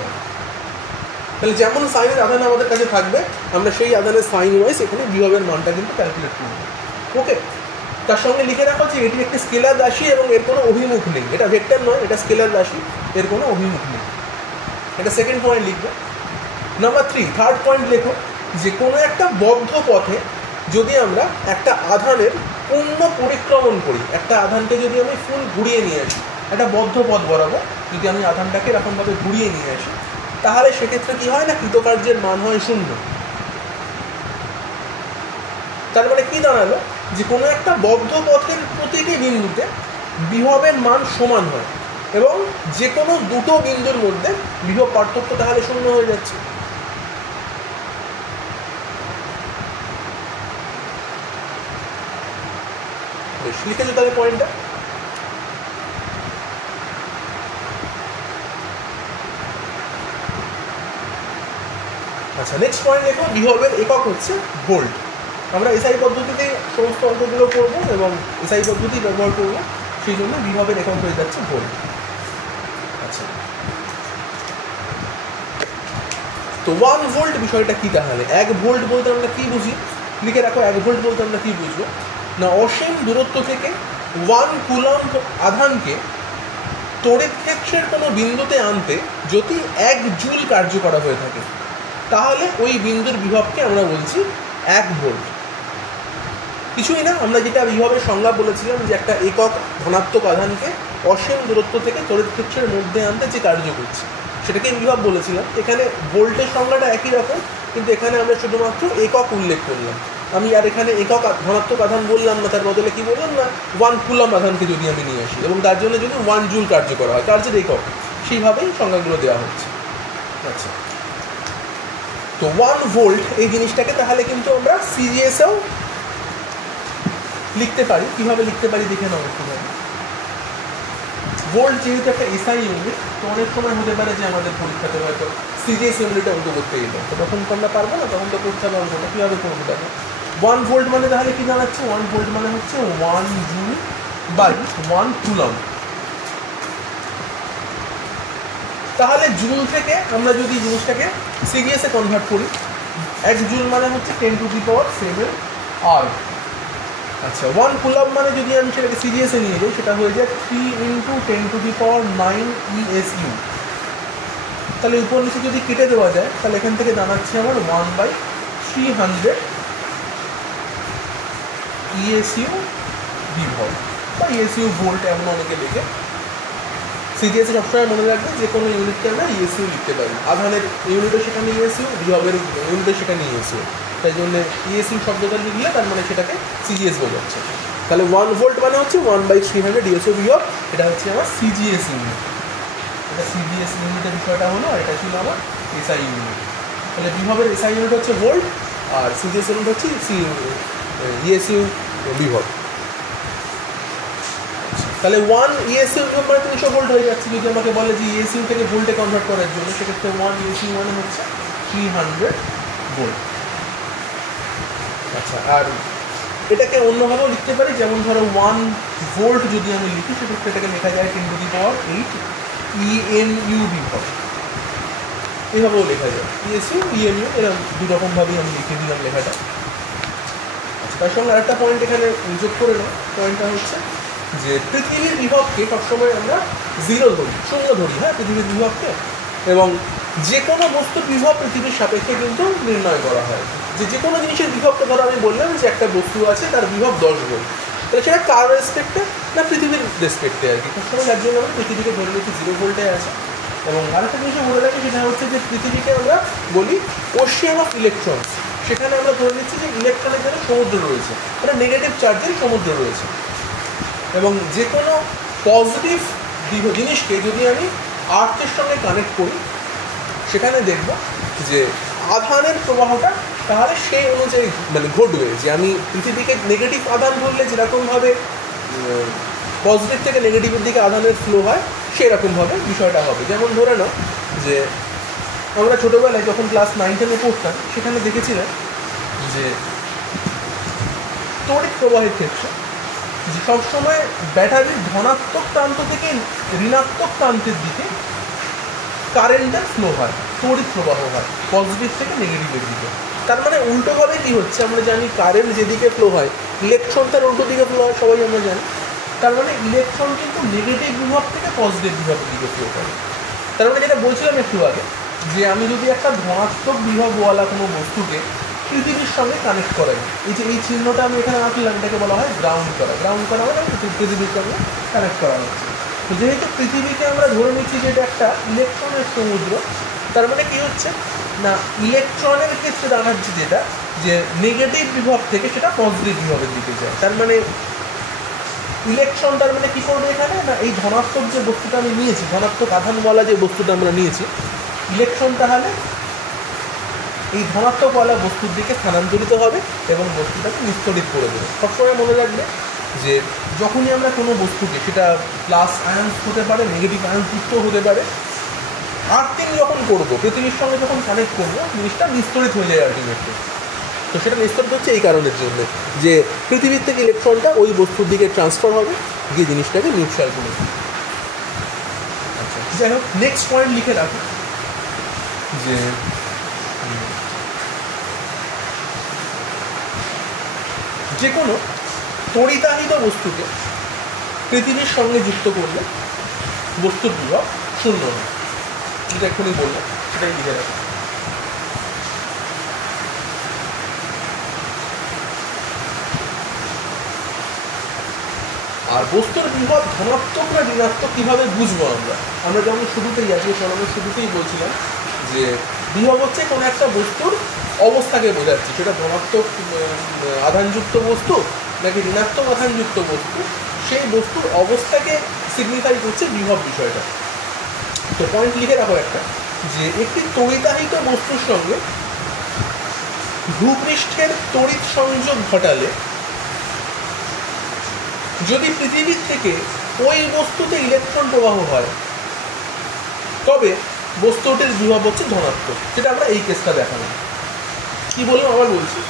তাহলে যেমন সাইনের আধান আমাদের কাছে থাকবে, আমরা সেই আধানের সাইন ওয়াইজ এখানে বিভবের মানটা কিন্তু ক্যালকুলেট করব। ওকে, তার সঙ্গে লিখে রাখো যে এটি একটি স্কেলার রাশি এবং এর কোনো অভিমুখ নেই, এটা ভেক্টর নয়, এটা স্কেলার রাশি, এর কোনো অভিমুখ নেই। এটা সেকেন্ড পয়েন্ট লিখবো। নাম্বার 3, থার্ড পয়েন্ট লেখো যে কোনো একটা বদ্ধ পথে যদি আমরা একটা আধানের পূর্ণ পরিক্রমণ করি, একটা আধানকে যদি আমি ফুল ঘুরিয়ে নিয়ে আসি, একটা বদ্ধ পথ বরাবর যদি আমি আধানটাকে এরকমভাবে ঘুরিয়ে নিয়ে আসি, তাহলে সেক্ষেত্রে কি হয় না, কৃতকার্যের মান হয় 0। তার মানে কি দাঁড়ালো যে কোনো একটা বদ্ধ পথের প্রতিটি বিন্দুতে বিভবের মান সমান হয় এবং যে কোনো দুটো বিন্দুর মধ্যে বিভব পার্থক্য তাহলে 0 হয়ে যাচ্ছে। বেশ, লিখেছো তাহলে পয়েন্টটা। আচ্ছা, নেক্সট পয়েন্ট দেখো, বিভবের একক হচ্ছে ভোল্ট। আমরা এসআই পদ্ধতিতে সমস্ত অঙ্কগুলো করবো এবং এসআই পদ্ধতি ব্যবহার করবো, সেই জন্য বিভবের একক হয়ে যাচ্ছে ভোল্ট। আচ্ছা, তো 1 ভোল্ট বিষয়টা কি তাহলে? 1 ভোল্ট বলতে আমরা কি বুঝি, লিখে রাখো। 1 ভোল্ট বলতে আমরা কি বুঝবো না, অসীম দূরত্ব থেকে 1 কুলম্ব আধানকে তড়িৎ ক্ষেত্রের কোনো বিন্দুতে আনতে যদি 1 জুল কার্য করা হয়ে থাকে, তাহলে ওই বিন্দুর বিভবকে আমরা বলছি 1 ভোল্ট। কিছুই না, আমরা যেটা বিভবের সংজ্ঞা বলেছিলাম যে একটা একক ধনাত্মক আধানকে অসীম দূরত্ব থেকে তড়িৎ ক্ষেত্রের মধ্যে আনতে যে কার্য করছে সেটাকে বিভব বলেছিলাম। এখানে ভোল্টের সংজ্ঞাটা একই রকম, কিন্তু এখানে আমরা শুধুমাত্র একক উল্লেখ করলাম। আমি আর এখানে একক ধনাত্মক আধান বললাম না, তার বদলে কি বললাম না 1 কুলম্ব আধানকে যদি আমি নিয়ে আসি এবং তার জন্য যদি 1 জুল কার্য করা হয়, কার্যের একক, সেইভাবেই সংজ্ঞাগুলো দেওয়া হচ্ছে। আচ্ছা, তো 1 ভোল্ট এই জিনিসটাকে তাহলে কিন্তু আমরা সিজিএসেও লিখতে পারি। কীভাবে লিখতে পারি দেখে নাও একটু। ভোল্ট যেহেতু একটা এসআই ইউনিট, তো অনেক সময় হতে পারে যে আমাদের পরীক্ষাতে হয়তো সিজিএস ইউনিটে অঙ্ক করতে গেল, তো তখন তো আমরা পারবো না, তখন তো করতে হবে অঙ্কটা। কীভাবে করবো তাহলে 1 ভোল্ট মানে তাহলে কী জানাচ্ছে? 1 ভোল্ট মানে হচ্ছে 1 জুল বাই 1 কুলম্ব। তাহলে জুল থেকে আমরা যদি জিনিসটাকে সিজিএসে কনভার্ট করি, 1 জুল মানে হচ্ছে 10⁷ আর। আচ্ছা, 1 কুলম্ব মানে যদি আমি সেটাকে সিজিএসে নিয়ে যাই, সেটা হয়ে যায় 3 × 10⁹ ESU। তাহলে উপর নিচে যদি কেটে দেওয়া যায়, তাহলে এখান থেকে দাঁড়াচ্ছে আমার 1/300 ESU বিভব বা ESU ভোল্ট, এমন অনেকে লেখে। সিজিএসে সবসময় মনে রাখবে যে কোনো ইউনিটকে আমরা ESU লিখতে পারি। আধানের ইউনিটও সেখানে ESU, বিভবের ইউনিটও সেখানে ESU। তাই জন্য ESU শব্দটা লিখলে তার মানে সেটাকে সিজিএস বোঝাচ্ছে। তাহলে 1 ভোল্ট মানে হচ্ছে 1/300 ESU বিভব। এটা হচ্ছে আমার সিজিএস ইউনিট। এটা সিজিএস ইউনিটের বিষয়টা হলো, আর এটা ছিল আমার এসআই ইউনিট। তাহলে বিভবের এসআই ইউনিট হচ্ছে ভোল্ট, আর সিজিএস ইউনিট হচ্ছে ESU বিভব। তাহলে 1 ESU বিভব মানে 300 ভোল্ট হয়ে যাচ্ছে। যদি আমাকে বলে যে ESU থেকে ভোল্টে কনভার্ট করার জন্য, সেক্ষেত্রে 1 ESU মানে হচ্ছে 300 ভোল্ট। আচ্ছা, আর এটাকে অন্যভাবেও লিখতে পারি, যেমন ধরো 1 ভোল্ট যদি আমি লিখি, সেক্ষেত্রে এটাকে লেখা যায় 10⁸ ENU বিভব। এইভাবেও লেখা যায় ESU ENU, এরকম দুরকমভাবেই আমি লিখে দিলাম লেখাটা। আচ্ছা, তার সঙ্গে আরেকটা পয়েন্ট এখানে যোগ করে নাও। পয়েন্টটা হচ্ছে যে পৃথিবীর বিভবকে সবসময় আমরা 0 ধরি, 0 ধরি, হ্যাঁ, পৃথিবীর বিভবকে। এবং যে কোনো বস্তুর বিভব পৃথিবীর সাপেক্ষে কিন্তু নির্ণয় করা হয়। যে কোনো জিনিসের বিভবকে ধরো আমি বললাম যে একটা বস্তু আছে, তার বিভব 10 ভোল্ট, তাহলে সেটা কার রেসপেক্টে না পৃথিবীর রেসপেক্টে আর কি। সবসময় যার জন্য আমরা পৃথিবীকে ধরে নিচ্ছি 0 ভোল্টে আছে। এবং আরেকটা জিনিসও বলে রাখি, সেটা হচ্ছে যে পৃথিবীকে আমরা বলি ওশিয়ান অফ ইলেকট্রনস। সেখানে আমরা ধরে নিচ্ছি যে ইলেকট্রনের জন্য সমুদ্র রয়েছে, একটা নেগেটিভ চার্জের সমুদ্র রয়েছে। এবং যে কোনো পজিটিভ জিনিসকে যদি আমি আর্থের সঙ্গে কানেক্ট করি, সেখানে দেখব যে আধানের প্রবাহটা তাহলে সেই অনুযায়ী মানে ঘটবে। যে আমি পৃথিবীকে নেগেটিভ আধান ধরলে যেরকমভাবে পজিটিভ থেকে নেগেটিভের দিকে আধানের ফ্লো হয়, সেরকমভাবে বিষয়টা হবে। যেমন ধরে নাও যে আমরা ছোটোবেলায় যখন ক্লাস 9-10-এ পড়তাম, সেখানে দেখেছিলাম যে তড়িৎ প্রবাহের ক্ষেত্রে যে সবসময় ব্যাটারির ধনাত্মক প্রান্ত থেকে ঋণাত্মক প্রান্তের দিকে কারেন্টের ফ্লো হয়, তড়িৎ প্রবাহ হয় পজিটিভ থেকে নেগেটিভের দিকে। তার মানে উল্টোভাবে কী হচ্ছে, আমরা জানি কারেন্ট যেদিকে ফ্লো হয়, ইলেকট্রন তার উল্টো দিকে ফ্লো হয়, সবাই আমরা জানি। তার মানে ইলেকট্রন কিন্তু নেগেটিভ বিভব থেকে পজিটিভ বিভবের দিকে ফ্লো করে। তার মানে যেটা বলছিলাম একটু আগে, যে আমি যদি একটা ধনাত্মক বিভবওয়ালা কোনো বস্তুকে পৃথিবীর সঙ্গে কানেক্ট করাই, এই যে এই চিহ্নটা আমি এখানে আঁকলাম, এটাকে বলা হয় গ্রাউন্ড করা। গ্রাউন্ড করা মানে পৃথিবীর সঙ্গে কানেক্ট করা হচ্ছে। তো যেহেতু পৃথিবীকে আমরা ধরে নিচ্ছি যে এটা একটা ইলেকট্রনের সমুদ্র, তার মানে কী হচ্ছে না ইলেকট্রনের ক্ষেত্রে দাঁড়াচ্ছে যেটা, যে নেগেটিভ বিভব থেকে সেটা পজিটিভ বিভবের দিকে যায়। তার মানে ইলেকট্রন তার মানে কী করবে এখানে না, এই ধনাত্মক যে বস্তুটা আমি নিয়েছি, ধনাত্মক আধানওয়ালা যে বস্তুটা আমরা নিয়েছি, ইলেকট্রন তাহলে এই ধনাত্মকওয়ালা বস্তুর দিকে স্থানান্তরিত হবে এবং বস্তুটাকে নিস্তড়িত করে দেবে। সবসময় মনে রাখবে যে যখনই আমরা কোনো বস্তুকে, সেটা প্লাস আয়ন্স হতে পারে, নেগেটিভ আয়ন্সযুক্ত হতে পারে, আর্থিং যখন করবো, পৃথিবীর সঙ্গে যখন কানেক্ট করবো, জিনিসটা নিস্তড়িত হয়ে যায় আলটিমেটলি। তো সেটা নিস্তড়িত হচ্ছে এই কারণের জন্য যে পৃথিবীর থেকে ইলেকট্রনটা ওই বস্তুর দিকে ট্রান্সফার হবে, গিয়ে জিনিসটাকে নিউট্রাল করে দেবে। আচ্ছা, যাই হোক, নেক্সট পয়েন্ট লিখে রাখো যে যে কোনো তড়িতাহিত বস্তুকে পৃথিবীর সঙ্গে যুক্ত করলে বস্তুর বিভব 0 হয়। যেটা এক্ষুনি বললাম সেটাই লিখে রাখো। আর বস্তুর বিভব ধনাত্মক না ঋণাত্মক কীভাবে বুঝবো আমরা যেমন শুরুতেই আজকে পড়ানোর শুরুতেই বলছিলাম যে বিভব হচ্ছে কোনো একটা বস্তুর অবস্থাকে বোঝাচ্ছি, সেটা ধনাত্মক আধানযুক্ত বস্তু নাকি ঋণাত্মক আধানযুক্ত বস্তু, সেই বস্তুর অবস্থাকে সিগনিফাই করছে বিভব বিষয়টা। তো পয়েন্ট লিখে রাখো একটা, যে একটি তড়িতাহিত বস্তুর সঙ্গে ভূপৃষ্ঠের তড়িৎ সংযোগ ঘটালে যদি পৃথিবীর থেকে ওই বস্তুতে ইলেকট্রন প্রবাহ হয় তবে বস্তুটির বিভব হচ্ছে ধনাত্মক। যেটা আমরা এই কেসটা দেখালাম। কি বললাম আবার বলছি,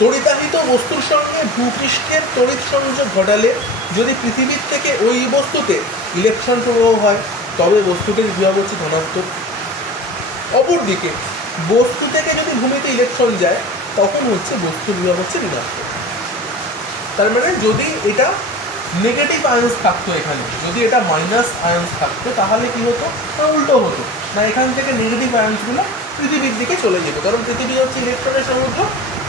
তড়িতাহিত বস্তুর সঙ্গে ভূপৃষ্ঠের তড়িৎ সংযোগ ঘটালে যদি পৃথিবীর থেকে ওই বস্তুতে ইলেকট্রন প্রবাহ হয় তবে বস্তুটির বিভব হচ্ছে ধনাত্মক। অপরদিকে বস্তু থেকে যদি ভূমিতে ইলেকট্রন যায় তখন হচ্ছে বস্তুর বিভব হচ্ছে ঋণাত্মক। তার মানে যদি এটা নেগেটিভ আয়ন্স থাকতো, এখানে যদি এটা মাইনাস আয়ন্স থাকতো তাহলে কি হতো না উল্টো হতো, না এখান থেকে নেগেটিভ আয়ন্সগুলো পৃথিবীর দিকে চলে যেত, কারণ পৃথিবী হচ্ছে ইলেকট্রনের সমুদ্র,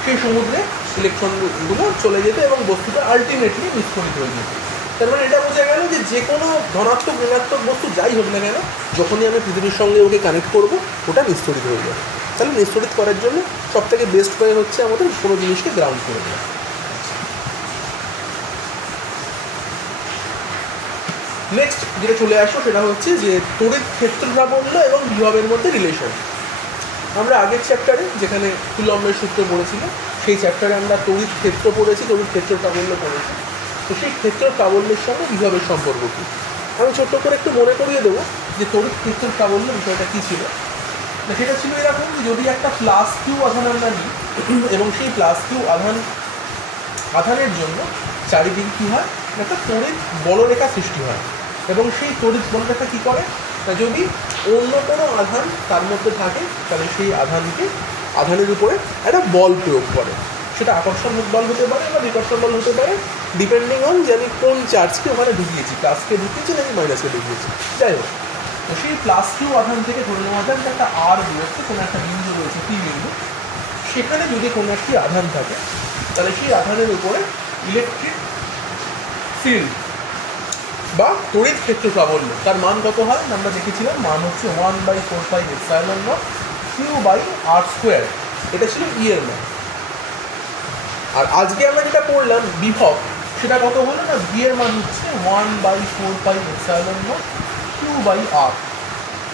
সেই সমুদ্রে ইলেকট্রনগুলো চলে যেত এবং বস্তুটা আলটিমেটলি বিস্ফোরিত হয়ে যেত। তার মানে এটা বোঝা গেল যে যে কোনো ধনাত্মক ঋণাত্মক বস্তু যাই হোক না কেন, যখনই আমি পৃথিবীর সঙ্গে ওকে কানেক্ট করবো ওটা নিঃস্তরিত হয়ে যাবে। তাহলে নিঃস্তরিত করার জন্য সবথেকে বেস্ট ওয়ে হচ্ছে আমাদের কোনো জিনিসকে গ্রাউন্ড করে দেওয়া। নেক্সট যেটা চলে আসো সেটা হচ্ছে যে তড়িৎ ক্ষেত্র প্রাবল্য এবং বিভবের মধ্যে রিলেশন। আমরা আগের চ্যাপ্টারে যেখানে কুলম্বের সূত্র পড়েছিল সেই চ্যাপ্টারে আমরা তড়িৎ ক্ষেত্র পড়েছি, তড়িৎ ক্ষেত্র প্রাবল্য পড়েছি। তো সেই ক্ষেত্র প্রাবল্যের সঙ্গে বিভবের সম্পর্ক কী আমি ছোট্ট করে একটু মনে করিয়ে দেবো যে তড়িৎ ক্ষেত্র প্রাবল্য বিষয়টা কী ছিল। সেটা ছিল এরকম, যদি একটা প্লাস কিউ আধান আমরা নিই এবং সেই প্লাস কিউ আধানের জন্য চারিদিকে কী হয়, একটা তড়িৎ বলরেখা সৃষ্টি হয় এবং সেই তড়িৎ বলরেখা কী করে, যদি অন্য কোনো আধান তার মধ্যে থাকে তাহলে সেই আধানের উপরে একটা বল প্রয়োগ করে। সেটা আকর্ষণ বল হতে পারে বা বিকর্ষণ বল হতে পারে, ডিপেন্ডিং অন যে আমি কোন চার্জকে ওখানে ঢুকিয়েছি, প্লাসকে ঢুকিয়েছি নাকি মাইনাসকে ঢুকিয়েছি। যাই হোক, তো সেই প্লাস কিউ আধান থেকে ধরে নেওয়া যায় একটা আর রয়েছে, কোনো একটা বিন্দু রয়েছে পি বিন্দু, সেখানে যদি কোনো একটি আধান থাকে তাহলে সেই আধানের উপরে ইলেকট্রিক ফিল্ড বা তড়িৎ ক্ষেত্র প্রাবল্য তার মান কত হয় আমরা দেখেছিলাম, মান হচ্ছে 1/4πε0 Q/r²। এটা ছিল ই এর মান। আর আজকে আমরা যেটা পড়লাম বিভব, সেটা কত হলো না, বি এর মান হচ্ছে 1/4πε0 Q/r।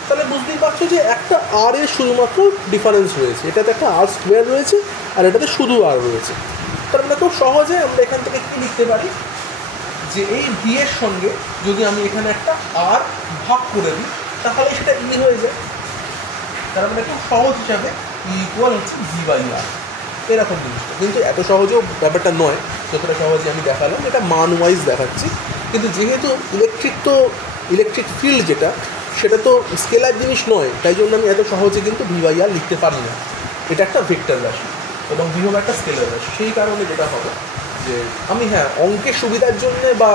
তাহলে বুঝতেই পারছো যে একটা আর এর শুধুমাত্র ডিফারেন্স রয়েছে, এটাতে একটা r² রয়েছে আর এটাতে শুধু আর রয়েছে। তার মানে খুব সহজে আমরা এখান থেকে কী লিখতে পারি, যে এই ভি এর সঙ্গে যদি আমি এখানে একটা আর ভাগ করে দিই তাহলে সেটা ই হয়ে যায়। তার মানে খুব সহজ হিসাবে ইকুয়াল হচ্ছে v/r, এরকম জিনিসটা। কিন্তু এত সহজেও ব্যাপারটা নয়, যতটা সহজে আমি দেখালাম, এটা মান ওয়াইজ দেখাচ্ছি। কিন্তু যেহেতু ইলেকট্রিক ফিল্ড যেটা, সেটা তো স্কেলার জিনিস নয়, তাই জন্য আমি এত সহজে কিন্তু v/r লিখতে পারি না। এটা একটা ভেক্টর রাশি এবং বিভব একটা স্কেলার রাশি। সেই কারণে যেটা হবে যে আমি অঙ্কের সুবিধার জন্যে বা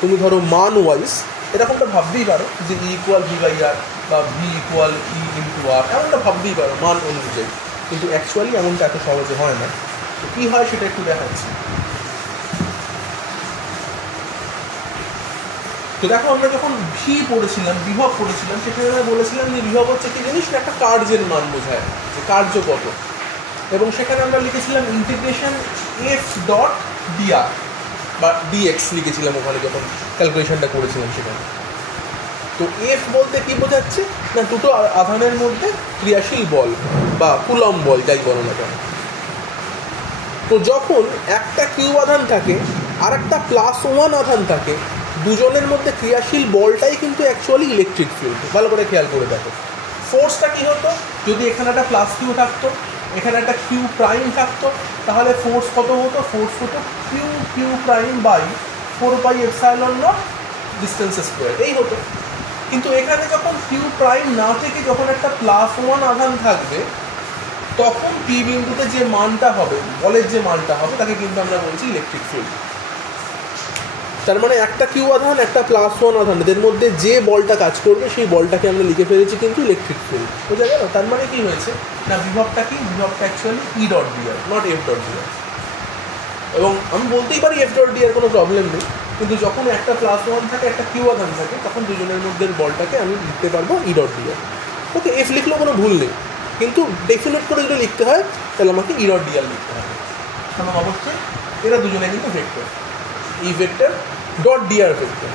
তুমি ধরো মান ওয়াইজ এরকমটা ভাবতেই পারো যে ই ইকুয়াল v/r বা ভি ইকুয়াল ই ইন্টু আর, এমনটা ভাবতেই পারো মান অনুযায়ী। কিন্তু অ্যাকচুয়ালি এমনটা এত সহজে হয় না। তো কী হয় সেটা একটু দেখাচ্ছি। তো দেখো, আমরা যখন ভি পড়েছিলাম, বিভব পড়েছিলাম, সেখানে আমরা বলেছিলাম যে বিভব হচ্ছে কি জিনিস, একটা কার্যের মান বোঝায়, যে কার্য কত। এবং সেখানে আমরা লিখেছিলাম ইন্টিগ্রেশন f.dr বা dx লিখেছিলাম ওখানে যখন ক্যালকুলেশনটা করেছিলাম সেখানে। তো এফ বলতে কী বোঝাচ্ছে না, দুটো আধানের মধ্যে ক্রিয়াশীল বল বা কুলম্ব বল যাই বলো না কেন। তো যখন একটা কিউ আধান থাকে আর একটা +1 আধান থাকে, দুজনের মধ্যে ক্রিয়াশীল বলটাই কিন্তু অ্যাকচুয়ালি ইলেকট্রিক ফিল্ড। ভালো করে খেয়াল করে দেখো, ফোর্সটা কী হতো, যদি এখানে একটা প্লাস কিউ থাকতো, এখানে একটা কিউ প্রাইম থাকতো, তাহলে ফোর্স কত হতো, ফোর্স হতো Q/4πε0 ডিস্টেন্স স্কোয়ার, এই হতো। কিন্তু এখানে যখন কিউ প্রাইম না থেকে যখন একটা +1 আধান থাকবে, তখন পি বিন্দুতে যে মানটা হবে, বলের যে মানটা হবে, তাকে কিন্তু আমরা বলছি ইলেকট্রিক ফিল্ড। তার মানে একটা কিউ আধান একটা +1 আধান, এদের মধ্যে যে বলটা কাজ করবে সেই বলটাকে আমরা লিখে ফেলেছি কিন্তু ইলেকট্রিক ফিল্ড। বোঝা গেল? তার মানে কি হয়েছে না, বিভবটা কি, বিভবটা অ্যাকচুয়ালি E.dr, নট F.dr। এবং আমি বলতেই পারি এফ ডট ডি এর কোনো প্রবলেম নেই, কিন্তু যখন একটা +1 থাকে একটা Q1 থাকে তখন দুজনের মধ্যে বলটাকে আমি লিখতে পারবো ই ডট ডি আর। ওকে, এফ লিখলেও কোনো ভুল নেই, কিন্তু ডেফিনেট করে যদি লিখতে হয় তাহলে আমাকে ই ডট ডি আর লিখতে হবে। কারণ অবশ্যই এরা দুজনে কিন্তু vector, E vector dot D R vector,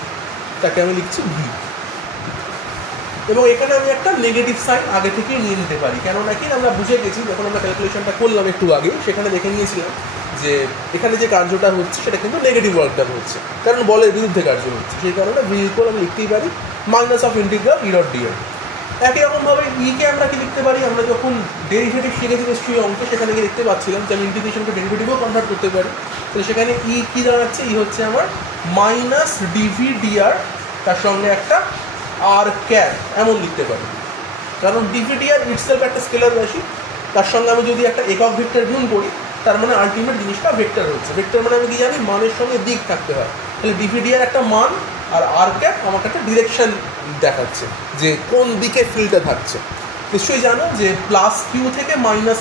তাকে আমি লিখছি ভি। এবং এখানে আমি একটা নেগেটিভ সাইন আগে থেকেই নিয়ে নিতে পারি, কেন নাকি আমরা বুঝে গেছি যখন আমরা ক্যালকুলেশনটা করলাম একটু আগে, সেখানে দেখে নিয়েছিলাম যে এখানে যে কার্যটা হচ্ছে সেটা কিন্তু নেগেটিভ ওয়ার্ক ডান হচ্ছে, কারণ বলের বিরুদ্ধে কার্য হচ্ছে, সেই কারণে ভি ইকুয়াল আমি লিখতেই পারি minus of integral E dot D R. একই রকমভাবে ইকে আমরা কি লিখতে পারি, আমরা যখন ডেরিভেটিভ শিখেছি নিশ্চয়ই অঙ্কে, সেখানে গিয়ে দেখতে পাচ্ছিলাম যে আমি ইন্টিগ্রেশনকে ডেরিভেটিভও কনভার্ট করতে পারি। তো সেখানে ই কী দাঁড়াচ্ছে, ই হচ্ছে আমার মাইনাস ডিভি ডিআর, তার সঙ্গে একটা আর ক্যাপ এমন লিখতে পারি, কারণ ডিভি ডিআর ইটসেলফ একটা স্কেলার রাশি, তার সঙ্গে আমি যদি একটা একক ভেক্টর গুণ করি তার মানে আলটিমেট জিনিসটা ভেক্টর হচ্ছে। ভেক্টর মানে আমি কি জানি, মানের সঙ্গে দিক থাকতে হয়, তাহলে ডিভি ডিআর একটা মান আর আর ক্যাপ আমাকে একটা ডিরেকশন দেখাচ্ছে যে কোন দিকে ফিল্ডটা থাকছে। নিশ্চয়ই জানো যে +Q থেকে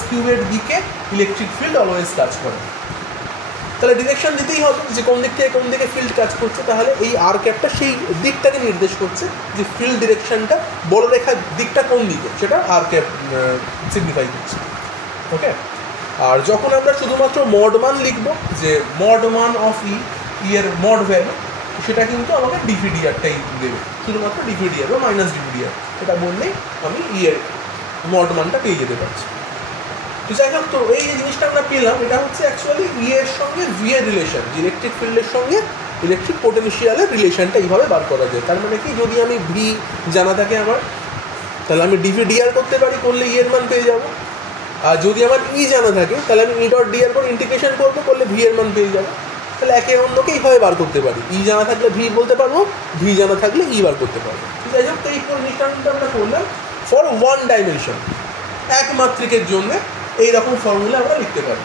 -Q এর দিকে ইলেকট্রিক ফিল্ড অলওয়েজ কাজ করে, তাহলে ডিরেকশন দিতেই হবে যে কোন দিক থেকে কোন দিকে ফিল্ড কাজ করছে, তাহলে এই আর ক্যাপটা সেই দিকটাকে নির্দেশ করছে যে ফিল্ড ডিরেকশনটা বড় রেখার দিকটা কোন দিকে, সেটা আর ক্যাপ সিগনিফাই করছে। ওকে, আর যখন আমরা শুধুমাত্র মড মান লিখবো, যে মড মান অফ ই এর মড ভ্যালু, সেটা কিন্তু আমাকে ডিভিডিআরটাই দেবে, শুধুমাত্র ডিভিডিআর বা মাইনাস ডিভিডিআর এটা বললেই আমি ই এর মড মানটা পেয়ে যেতে পারছি। তো যাই হোক, তো এই জিনিসটা আমরা পেলাম, এটা হচ্ছে অ্যাকচুয়ালি ই এর সঙ্গে ভি এর রিলেশন, ইলেকট্রিক ফিল্ডের সঙ্গে ইলেকট্রিক পোটেনশিয়ালের রিলেশনটা এইভাবে বার করা যায়। তার মানে কি, যদি আমি ভি জানা থাকে আমার, তাহলে আমি ডিভিডিআর করতে পারি, করলে ই এর মান পেয়ে যাবো। আর যদি আমার ই জানা থাকে তাহলে আমি ই ডট ডি এর পর ইন্টিগ্রেশন করবো, করলে ভি এর মান পেয়ে যাবো। তাহলে একে অন্যকে এইভাবে বার করতে পারি, ই জানা থাকলে ভি বলতে পারবো, ভি জানা থাকলে ই বার করতে পারবো। যাই হোক, তো এই জিনিসটা আমরা করলাম ফর ওয়ান ডাইমেনশন, এক মাত্রিকের জন্য এইরকম ফর্মুলা আমরা লিখতে পারি।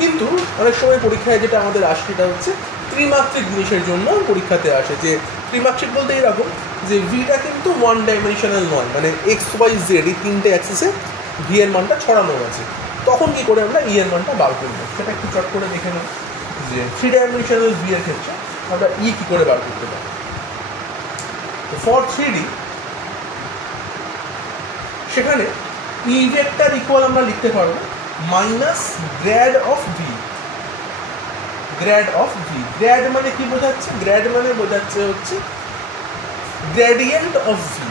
কিন্তু অনেক সময় পরীক্ষায় যেটা আমাদের আসে সেটা হচ্ছে ত্রিমাত্রিক জিনিসের জন্য পরীক্ষাতে আসে, যে ত্রিমাত্রিক বলতে এরকম যে ভিটা কিন্তু ওয়ান ডাইমেনশনাল নয়, মানে এক্স ওয়াই জেড এই তিনটে অ্যাক্সিসে ভি এর মানটা ছড়ানো আছে, তখন কী করে আমরা ই এর মানটা বার করবো সেটা একটু চট করে দেখে নেব, যে থ্রি ডাইমেনশনাল ভি এর ক্ষেত্রে আমরা ই কী করে বার করতে পারি। তো ফর 3D সেখানে ই ভেক্টর ইকুয়াল আমরা লিখতে পারবো minus grad of V. Grad of V, grad মানে কি বোঝাচ্ছে, গ্র্যাড মানে বোঝাচ্ছে হচ্ছে গ্রেডিয়েন্ট অফ ভি।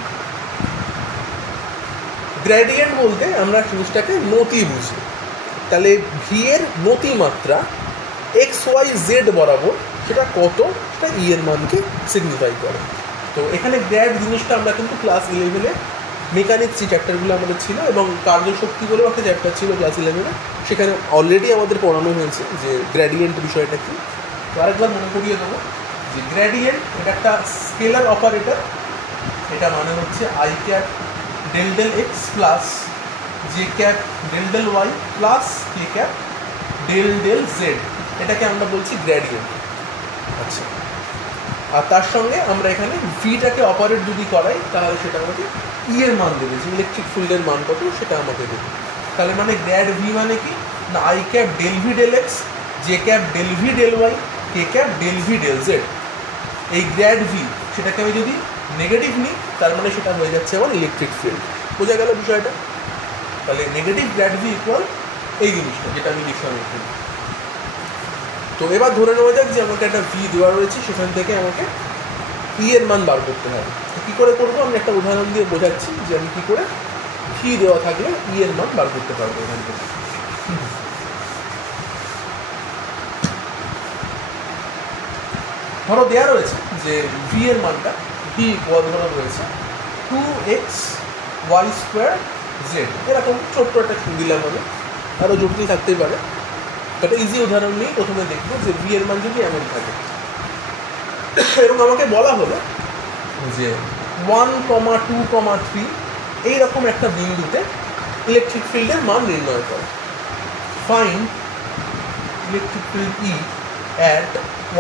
গ্রেডিয়েন্ট বলতে আমরা জিনিসটাকে নতি বুঝি, তাহলে ভি এর নতি মাত্রা এক্স ওয়াই জেড বরাবর সেটা কত, সেটা ই এর মানকে সিগনিফাই করে। তো এখানে গ্র্যাড জিনিসটা আমরা কিন্তু ক্লাস 11-এ মেকানিক্স যে চ্যাপ্টারগুলো আমাদের ছিল, এবং কার্যশক্তি বলেও একটা চ্যাপ্টার ছিল ক্লাস 11-এ, সেখানে অলরেডি আমাদের পড়ানো হয়েছে যে গ্র্যাডিয়েন্ট বিষয়টা কী। তো আরেকবার মনে করিয়ে দেবো যে গ্র্যাডিয়েন্ট এটা একটা স্কেলার অপারেটর, এটা মানে হচ্ছে i cap del del x plus j cap del del y plus k cap del del z, এটাকে আমরা বলছি গ্র্যাডিয়েন্ট। আচ্ছা, আর তার সঙ্গে আমরা এখানে ভিটাকে অপারেট যদি করাই তাহলে সেটা আমাকে ই এর মান দেবে, যে ইলেকট্রিক ফিল্ডের মান কত সেটা আমাকে দেবে। তাহলে মানে গ্র্যাড ভি মানে কি না, i cap del v del x, j cap del v del y, k cap del v del z. এই গ্র্যাড ভি সেটাকে আমি যদি নেগেটিভ নিই তার মানে সেটা হয়ে যাচ্ছে আমার ইলেকট্রিক ফিল্ড। বোঝা গেল বিষয়টা? তাহলে নেগেটিভ গ্র্যাড ভি ইকুয়াল এই জিনিসটা যেটা আমি লিখলাম এখানে। তো এবার ধরে নেওয়া যাক যে আমাকে একটা ভি দেওয়া রয়েছে, সেখান থেকে আমাকে ই এর মান বার করতে হবে। কী করে করবো, আমি একটা উদাহরণ দিয়ে বোঝাচ্ছি যে আমি কী করে ভি দেওয়া থাকলে ই এর মান বার করতে পারবো এখান থেকে। ধরো দেওয়া রয়েছে যে ভি এর মানটা ভি ইকুয়াল ধরো রয়েছে 2x y স্কোয়ার জেড, এরকম ছোট্ট একটা দিলাম আমি, আরও জটিল থাকতেই পারে। একটা ইজি উদাহরণ নিয়ে প্রথমে দেখবো যে ভি এর মান যদি এমন থাকে, এবং আমাকে বলা হলো যে 1, 2, 3 এইরকম একটা বিন্দুতে ইলেকট্রিক ফিল্ডের মান নির্ণয় করে। Find electric field E at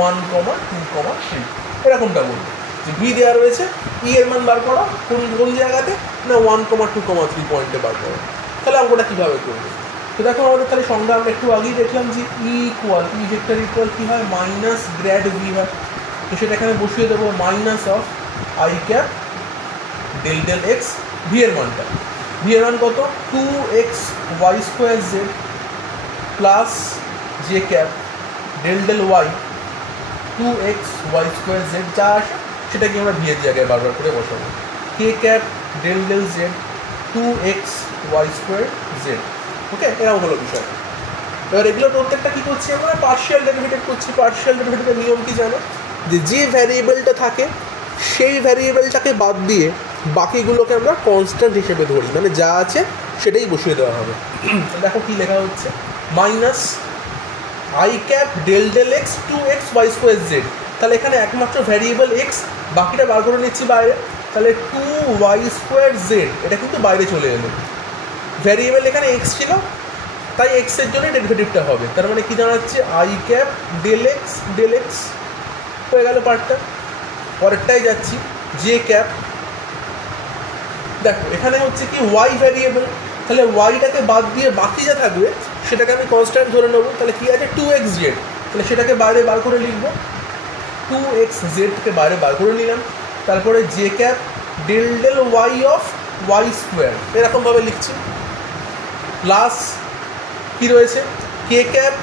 1, 2, 3 এরকমটা বলবো যে ভি দেওয়া রয়েছে, ই এর মান বার করা কোন কোন জায়গাতে না 1, 2, 3 পয়েন্টে বার করা। তাহলে অঙ্কটা কীভাবে করবো, তো দেখো আমাদের তাহলে সংজ্ঞা আমরা একটু আগেই দেখলাম যে ই ভেক্টর ইকুয়াল কী হয় মাইনাস গ্র্যাড ভি হয়। তো সেটা এখানে বসিয়ে দেবো minus of i cap del del x. V এর মানটা, ভি এর মান কত 2xy² z plus j cap del del y 2xy² z যা আসে সেটাকে আমরা ভি এর জায়গায় বারবার করে বসাবো। K cap del del Z 2xy² Z. Okay, এরকম হলো বিষয়। এবার এগুলো প্রত্যেকটা কী করছি আমরা পার্শিয়াল ডেরিভেটিভ করছি। পার্শিয়াল ডেরিভেটিভের নিয়ম কি জানো, যে ভ্যারিয়েবলটা থাকে সেই ভ্যারিয়েবলটাকে বাদ দিয়ে বাকিগুলোকে আমরা কনস্ট্যান্ট হিসেবে ধরি, মানে যা আছে সেটাই বসিয়ে দেওয়া হবে। দেখো কি লেখা হচ্ছে minus i cap del del x 2xy² Z. তাহলে এখানে একমাত্র ভ্যারিয়েবল এক্স, বাকিটা বার করে নিচ্ছি বাইরে। তাহলে 2y² জেড এটা কিন্তু বাইরে চলে এলো। ভ্যারিয়েবল এখানে এক্স ছিল তাই এক্সের জন্য ডেরিভেটিভটা হবে। তার মানে কি দাঁড়াচ্ছে আই ক্যাপ ডেল এক্স হয়ে গেল পার্টটা। পরেরটাই যাচ্ছি জে ক্যাপ। দেখো এখানে হচ্ছে কি ওয়াই ভ্যারিয়েবল, তাহলে ওয়াইটাকে বাদ দিয়ে বাকি যা থাকবে সেটাকে আমি কনস্ট্যান্ট ধরে নেবো। তাহলে কি আছে 2xz, তাহলে সেটাকে বাইরে বার করে লিখবো। 2xzকে বাইরে বার করে নিলাম। তারপরে J cap del del Y of y² এরকমভাবে লিখছি। প্লাস কী রয়েছে K cap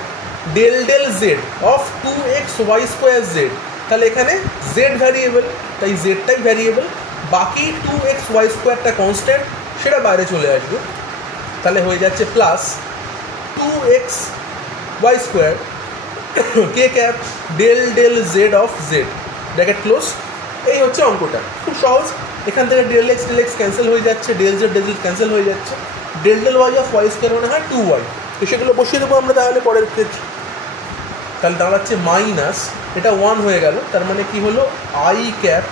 del del Z of 2xy² Z. তাহলে এখানে জেড ভ্যারিয়েবল তাই জেডটাই ভ্যারিয়েবল, বাকি 2xy² কনস্ট্যান্ট সেটা বাইরে চলে আসবে। তাহলে হয়ে যাচ্ছে plus 2xy² k cap del del Z of z bracket close. এই হচ্ছে অঙ্কটা, খুব সহজ। এখান থেকে ডেল এক্স ক্যান্সেল হয়ে যাচ্ছে, ডেল জেড ক্যান্সেল হয়ে যাচ্ছে। Del del Y of y² মানে হয় 2y। তো সেগুলো বসিয়ে দেবো আমরা তাহলে পরের ক্ষেত্রে। তাহলে দাঁড়াচ্ছে মাইনাস, এটা 1 হয়ে গেল, তার মানে কি হলো আই ক্যাপ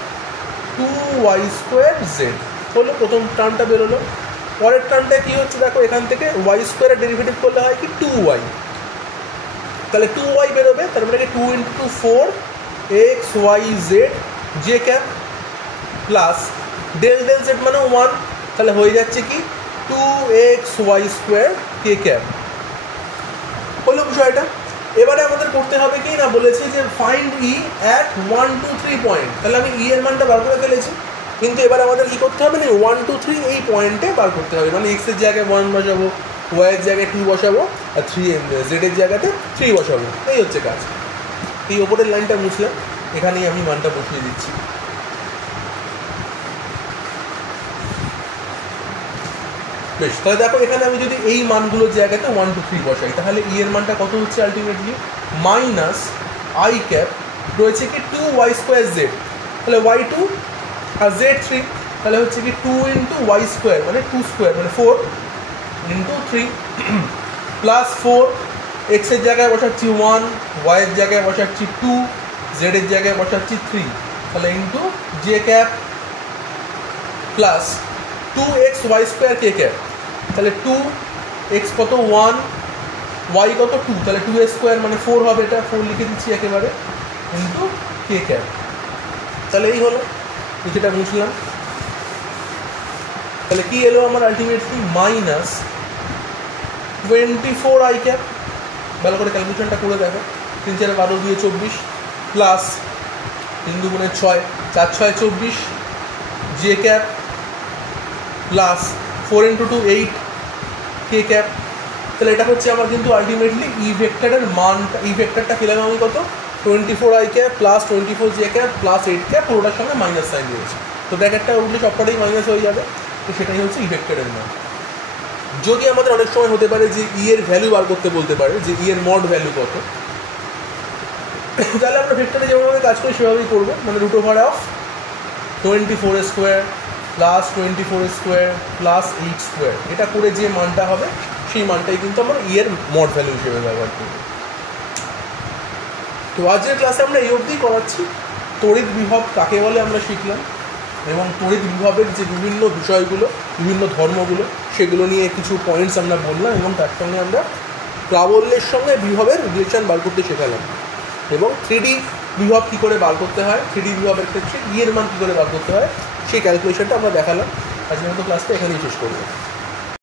2y² জেড হলো প্রথম টার্মটা বেরোলো। পরের টার্মটা কী হচ্ছে দেখো, এখান থেকে y² ডেরিভেটিভ করলে হয় কি 2y, তাহলে 2y বেরোবে। তার মানে কি 2 × 4xyz j cap plus del del z মানে 1, তাহলে হয়ে যাচ্ছে কি 2xy² কে ক্যাপ হলো বিষয়টা। এবারে আমাদের করতে হবে কি না, বলেছে যে ফাইন্ড ই অ্যাট 1, 2, 3 পয়েন্ট। তাহলে আমি ই এর মানটা বার করে ফেলেছি, কিন্তু এবার আমাদের কী করতে হবে না 1, 2, 3 এই পয়েন্টে বার করতে হবে। মানে এক্সের জায়গায় 1 বসাবো, ওয়াইয়ের জায়গায় 2 বসাবো, আর জেডের জায়গাতে 3 বসাবো। এই হচ্ছে কাজ। এই ওপরের লাইনটা মুছলাম, এখানেই আমি মানটা বসিয়ে দিচ্ছি। বেশ, তাহলে দেখো এখানে আমি যদি এই মানগুলোর জায়গাতে 1, 2, 3 বসাই, তাহলে ই এর মানটা কত হচ্ছে আলটিমেটলি মাইনাস আই ক্যাপ রয়েছে কি 2y² জেড, তাহলে y2 আর z3, তাহলে হচ্ছে কি 2 × y² মানে 2² মানে 4 × 3 প্লাস 4 এক্সের জায়গায় বসাচ্ছি 1, ওয়াইয়ের জায়গায় বসাচ্ছি 2, জেডের জায়গায় বসাচ্ছি 3, তাহলে into J cap plus 2xy² k cap. তাহলে 2x কত 1, y কত 2, তাহলে 2a² মানে 4 হবে, এটা 4 লিখে দিচ্ছি একেবারে ইন্টু কে ক্যাপ। তাহলে এই হলো, যেটা বুঝলাম। তাহলে কি এলো আমার আলটিমেটলি মাইনাস 24 আই ক্যাপ। ভালো করে ক্যালকুলেশনটা করে দেখো, 3 4 12 2 24 প্লাস 3 2 6 4 6 24 জে ক্যাপ প্লাস 4 × 2 8 কে ক্যাপ। তাহলে এটা হচ্ছে আমার কিন্তু আলটিমেটলি ই ভেক্টরের মানটা, ই ভেক্টরটা পেলাম আমি কত 24 I cap plus 24 J cap plus 8 cap, পুরোটার সঙ্গে মাইনাস সাইন দিয়েছে। তো ব্র্যাকেটটা উঠলে সবকটাই মাইনাস হয়ে যাবে। তো সেটাই হচ্ছে ই ভেক্টরের মান। যদি আমাদের অনেক সময় হতে পারে যে ই এর ভ্যালু বার করতে বলতে পারে যে ই এর মড ভ্যালু কত, তাহলে আমরা ভেক্টরে যেভাবে কাজ করি সেভাবেই করবো। মানে √24² প্লাস 24² প্লাস 8² এটা করে যে মানটা হবে সেই মানটাই কিন্তু আমরা ই এর মড ভ্যালু হিসেবে ব্যবহার করব। তো আজকের ক্লাসে আমরা এই অবধি করাচ্ছি। তড়িৎ বিভব কাকে বলে আমরা শিখলাম, এবং তড়িৎ বিভবের যে বিভিন্ন বিষয়গুলো, বিভিন্ন ধর্মগুলো, সেগুলো নিয়ে কিছু পয়েন্টস আমরা বললাম, এবং তার সঙ্গে আমরা প্রাবল্যের সঙ্গে বিভবের রিলেশন বার করতে শেখালাম, এবং 3D বিভব কী করে বার করতে হয়, 3D বিভবের ক্ষেত্রে ই এর মান কী করে বার করতে হয় সেই ক্যালকুলেশনটা আমরা দেখালাম। আজকের মতো ক্লাসটা এখানেই শেষ করবো।